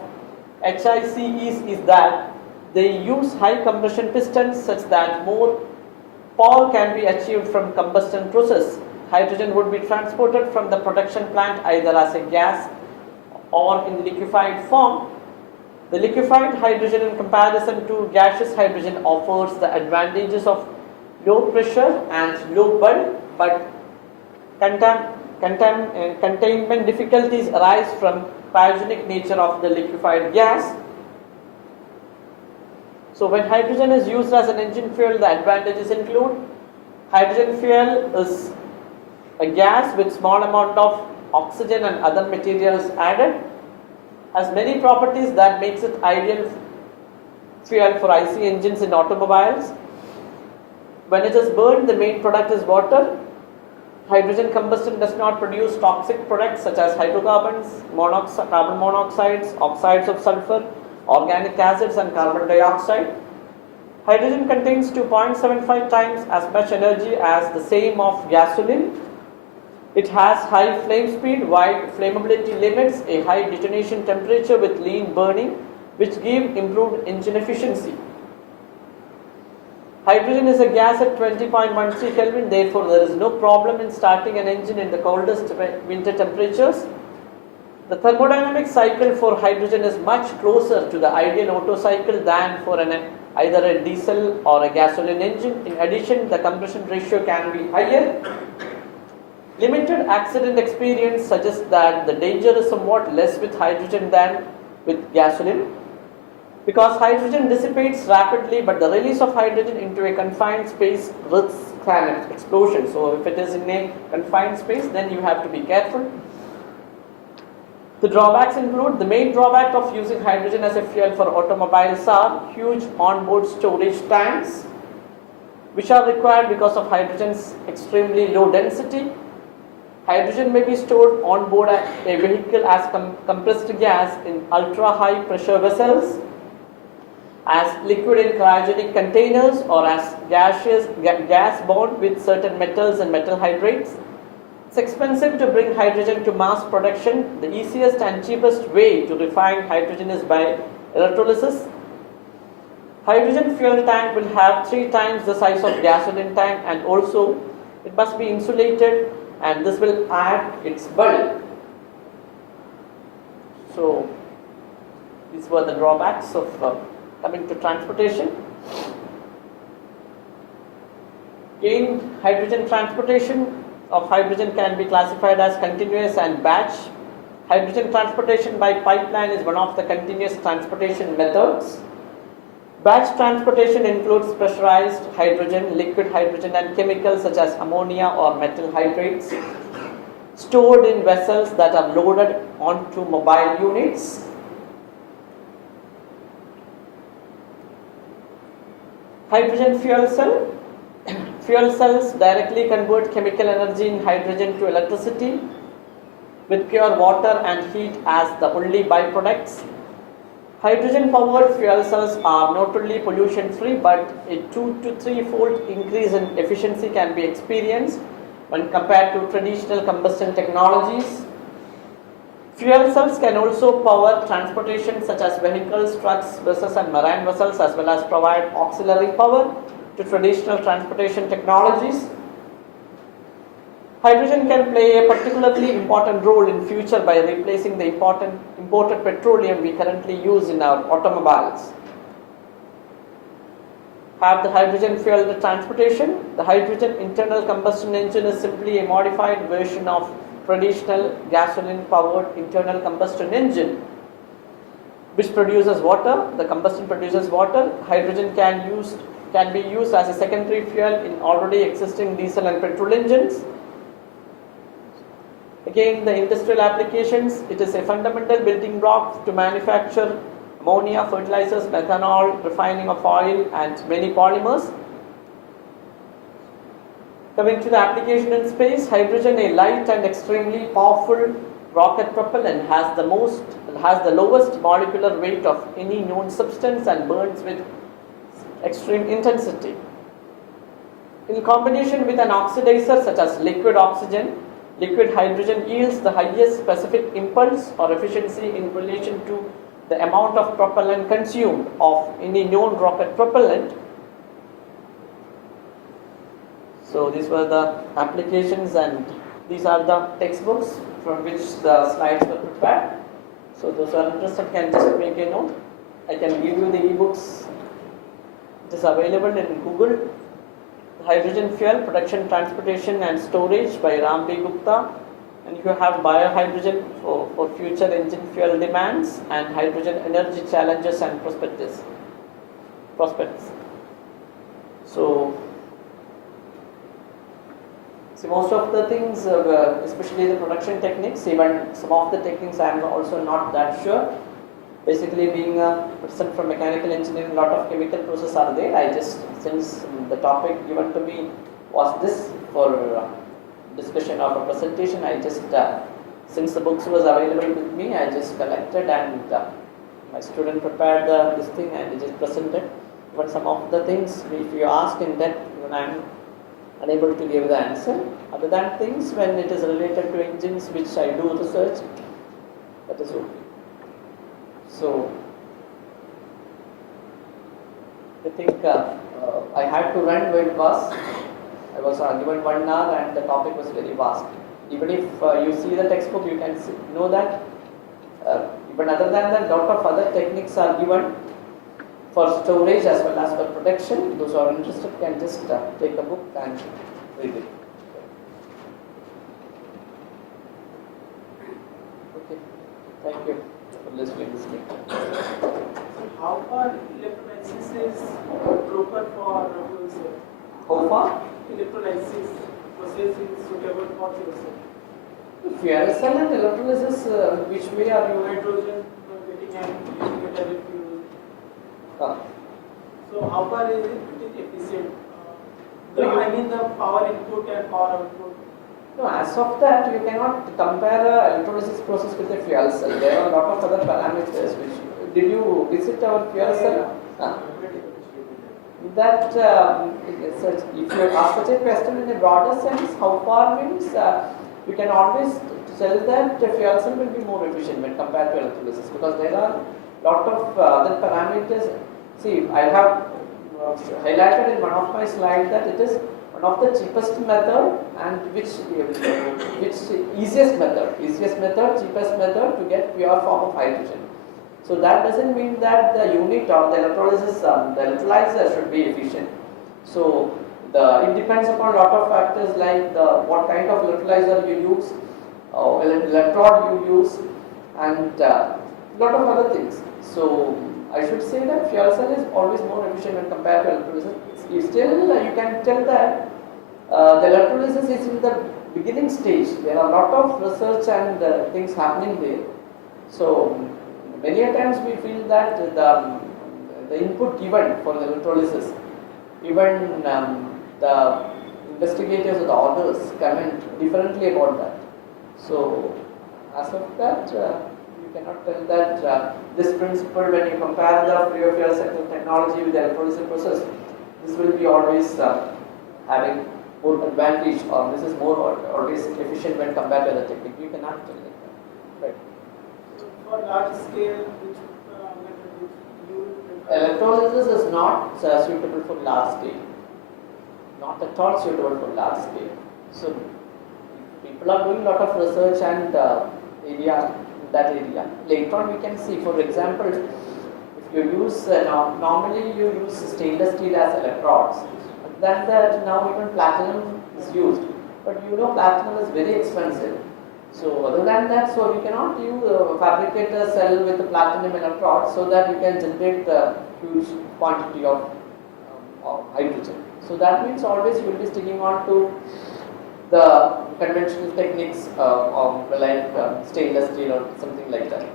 HICEs is that they use high compression pistons such that more power can be achieved from combustion process. Hydrogen would be transported from the production plant either as a gas or in liquefied form. The liquefied hydrogen in comparison to gaseous hydrogen offers the advantages of low pressure and low bulk, but containment difficulties arise from cryogenic nature of the liquefied gas. So when hydrogen is used as an engine fuel, the advantages include hydrogen fuel is a gas with small amount of oxygen and other materials added, has many properties that makes it ideal fuel for IC engines in automobiles. When it is burned, the main product is water. Hydrogen combustion does not produce toxic products such as hydrocarbons, carbon monoxides, oxides of sulfur, organic acids and carbon dioxide. Hydrogen contains 2.75 times as much energy as the same of gasoline. It has high flame speed, wide flammability limits, a high detonation temperature with lean burning, which give improved engine efficiency. Hydrogen is a gas at 20.13 Kelvin, therefore there is no problem in starting an engine in the coldest winter temperatures. The thermodynamic cycle for hydrogen is much closer to the ideal Otto cycle than for either a diesel or a gasoline engine. In addition, the compression ratio can be higher. Limited accident experience suggests that the danger is somewhat less with hydrogen than with gasoline, because hydrogen dissipates rapidly, but the release of hydrogen into a confined space risks an explosion. So if it is in a confined space, then you have to be careful. The drawbacks include, the main drawback of using hydrogen as a fuel for automobiles are huge onboard storage tanks, which are required because of hydrogen's extremely low density. Hydrogen may be stored on board a vehicle as compressed gas in ultra-high pressure vessels, as liquid in cryogenic containers, or as gas bound with certain metals and metal hydrates. It's expensive to bring hydrogen to mass production. The easiest and cheapest way to refine hydrogen is by electrolysis. Hydrogen fuel tank will have 3 times the size of gasoline tank, and also it must be insulated, and this will add its bulk. So these were the drawbacks of coming to transportation. In hydrogen transportation of hydrogen can be classified as continuous and batch. Hydrogen transportation by pipeline is one of the continuous transportation methods. Batch transportation includes pressurized hydrogen, liquid hydrogen and chemicals such as ammonia or metal hydrates stored in vessels that are loaded onto mobile units. Hydrogen fuel cell. Fuel cells directly convert chemical energy in hydrogen to electricity with pure water and heat as the only byproducts. Hydrogen powered fuel cells are not only pollution free, but a 2 to 3 fold increase in efficiency can be experienced when compared to traditional combustion technologies. Fuel cells can also power transportation such as vehicles, trucks, buses and marine vessels, as well as provide auxiliary power to traditional transportation technologies. Hydrogen can play a particularly important role in future by replacing the imported petroleum we currently use in our automobiles. have the hydrogen fuel transportation. The hydrogen internal combustion engine is simply a modified version of traditional gasoline powered internal combustion engine which produces water. The combustion produces water. Hydrogen can be used as a secondary fuel in already existing diesel and petrol engines. Again, the industrial applications, it is a fundamental building block to manufacture ammonia, fertilizers, methanol, refining of oil and many polymers. Coming to the application in space, hydrogen, a light and extremely powerful rocket propellant, has the lowest molecular weight of any known substance and burns with extreme intensity. In combination with an oxidizer such as liquid oxygen, liquid hydrogen yields the highest specific impulse or efficiency in relation to the amount of propellant consumed of any known rocket propellant. So these were the applications and these are the textbooks from which the slides were prepared. So those who are interested can just make a note. I can give you the ebooks. It is available in Google. Hydrogen fuel production, transportation and storage by Ram B. Gupta, and you have biohydrogen for future engine fuel demands and hydrogen energy challenges and prospects. So see, most of the things, especially the production techniques, even some of the techniques I am also not that sure. Basically, being a person from mechanical engineering, a lot of chemical processes are there. I just, since the topic given to me was this for discussion of a presentation, I just, since the books was available with me, I just collected and my student prepared this thing and I just presented. But some of the things, if you ask in depth, when I am unable to give the answer. Other than things, when it is related to engines, which I do research, that is okay. So, I think I had to run where it was. I was given 1 hour and the topic was very vast. Even if you see the textbook, you can know that even other than that, lot of other techniques are given for storage as well as for protection. Those who are interested can just take a book and read it. Okay, thank you for listening to me. So how far electrolysis is proper for fuel cell? How far? Electrolysis process is suitable for fuel cell. Fuel cell and electrolysis, which way are you? Hydrogen getting and using it as a fuel. Ah. So how far is it efficient? I mean the power input and power output. No, as of that, you cannot compare a electrolysis process with a fuel cell. There are a lot of other parameters. Which did you visit our fuel cell? Ah. That if you ask such a question in a broader sense, how far means you can always tell that the fuel cell will be more efficient when compared to electrolysis, because there are lot of other parameters. See, I have highlighted in one of my slides that it is one of the cheapest method and which easiest method, cheapest method to get pure form of hydrogen. So that doesn't mean that the unit or the electrolysis, the electrolyzer should be efficient. So it depends upon a lot of factors like what kind of electrolyzer you use, electrode you use, and lot of other things. So I should say that fuel cell is always more efficient when compared to electrolysis. Still, you can tell that the electrolysis is in the beginning stage. There are a lot of research and things happening there. So many a times we feel that the input given for the electrolysis, even the investigators or the authors comment differently about that. So as of that, you cannot tell that this principle, when you compare the fuel cell technology with the electrolysis process, this will be always having more advantage, or this is more always efficient when compared to the technique. You cannot tell that. Right. For large scale, which electrolysis is not suitable for large scale. Not at all suitable for large scale. So people are doing a lot of research and that area. Later on we can see, for example, if you use normally you use stainless steel as electrodes. Than that, now even platinum is used. But you know platinum is very expensive. So other than that, so we cannot use fabricate a cell with the platinum electrode so that you can generate a huge quantity of hydrogen. So that means always you will be sticking on to the conventional techniques of like stainless steel or something like that.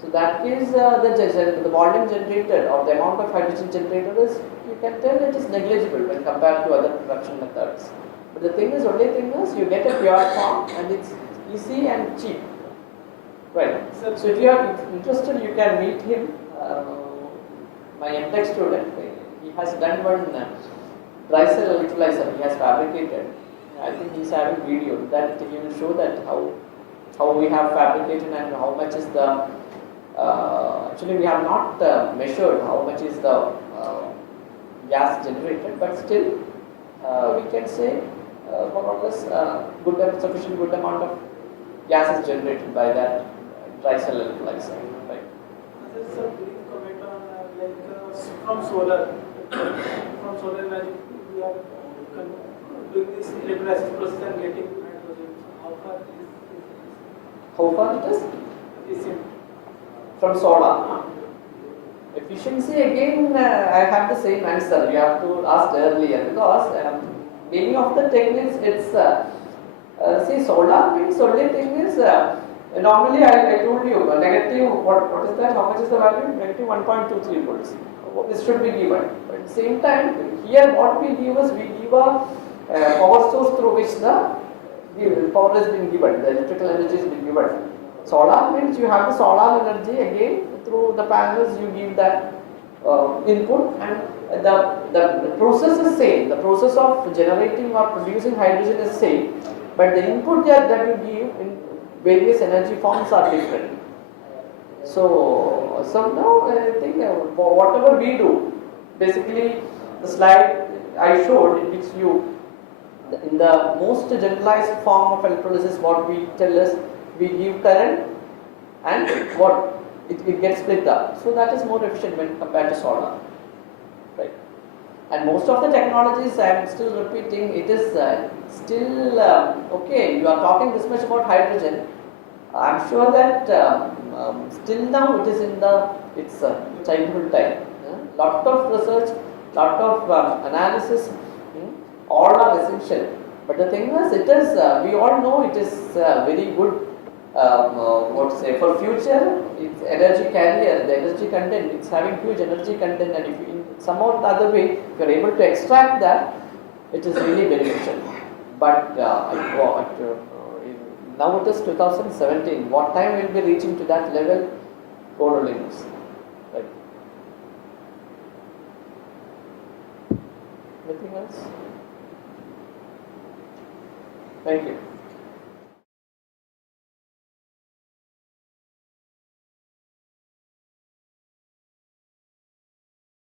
So that is the volume generated or the amount of hydrogen generated is, you can tell it is negligible when compared to other production methods. But the thing is, only thing is you get a pure form and it's easy and cheap. Right. So if you are interested, you can meet him. My MTech student, he has done one dry cell electrolyzer. He has fabricated. I think he is having video that he will show that how we have fabricated and how much is the actually we have not measured how much is the gas generated, but still we can say more or less sufficient good amount of gas is generated by that dry cell electrolyzer. Right. Sir, brief comment on from solar energy we are doing this electrolysis process and getting hydrogen. How far How far it is? efficient? From solar. Efficiency again, I have the same answer. You have to ask earlier because many of the techniques it's see solar means only thing is normally I told you negative what is that? How much is the value? Negative 1.23 volts. This should be given. But at the same time, here what we give is we give a power source through which the power has been given, the electrical energy has been given. Solar means you have the solar energy again through the panels you give that input and the process is same. The process of generating or producing hydrogen is same, but the input that you give in various energy forms are different. So now I think whatever we do, basically the slide I showed in which you in the most generalized form of electrolysis what we tell is we give current and what it gets split up. So that is more efficient when compared to solar. Right. And most of the technologies, I am still repeating, it is still okay. You are talking this much about hydrogen. I am sure that still now it is in its childhood time. Lot of research, lot of analysis, all are essential. But the thing is, it is we all know it is very good. What to say for future? It's energy carrier, the energy content. It's having huge energy content, and if you, in some or the other way, if you are able to extract that, it is really beneficial. But now it is 2017. What time will be reaching to that level? God only knows. Right. Anything else? Thank you.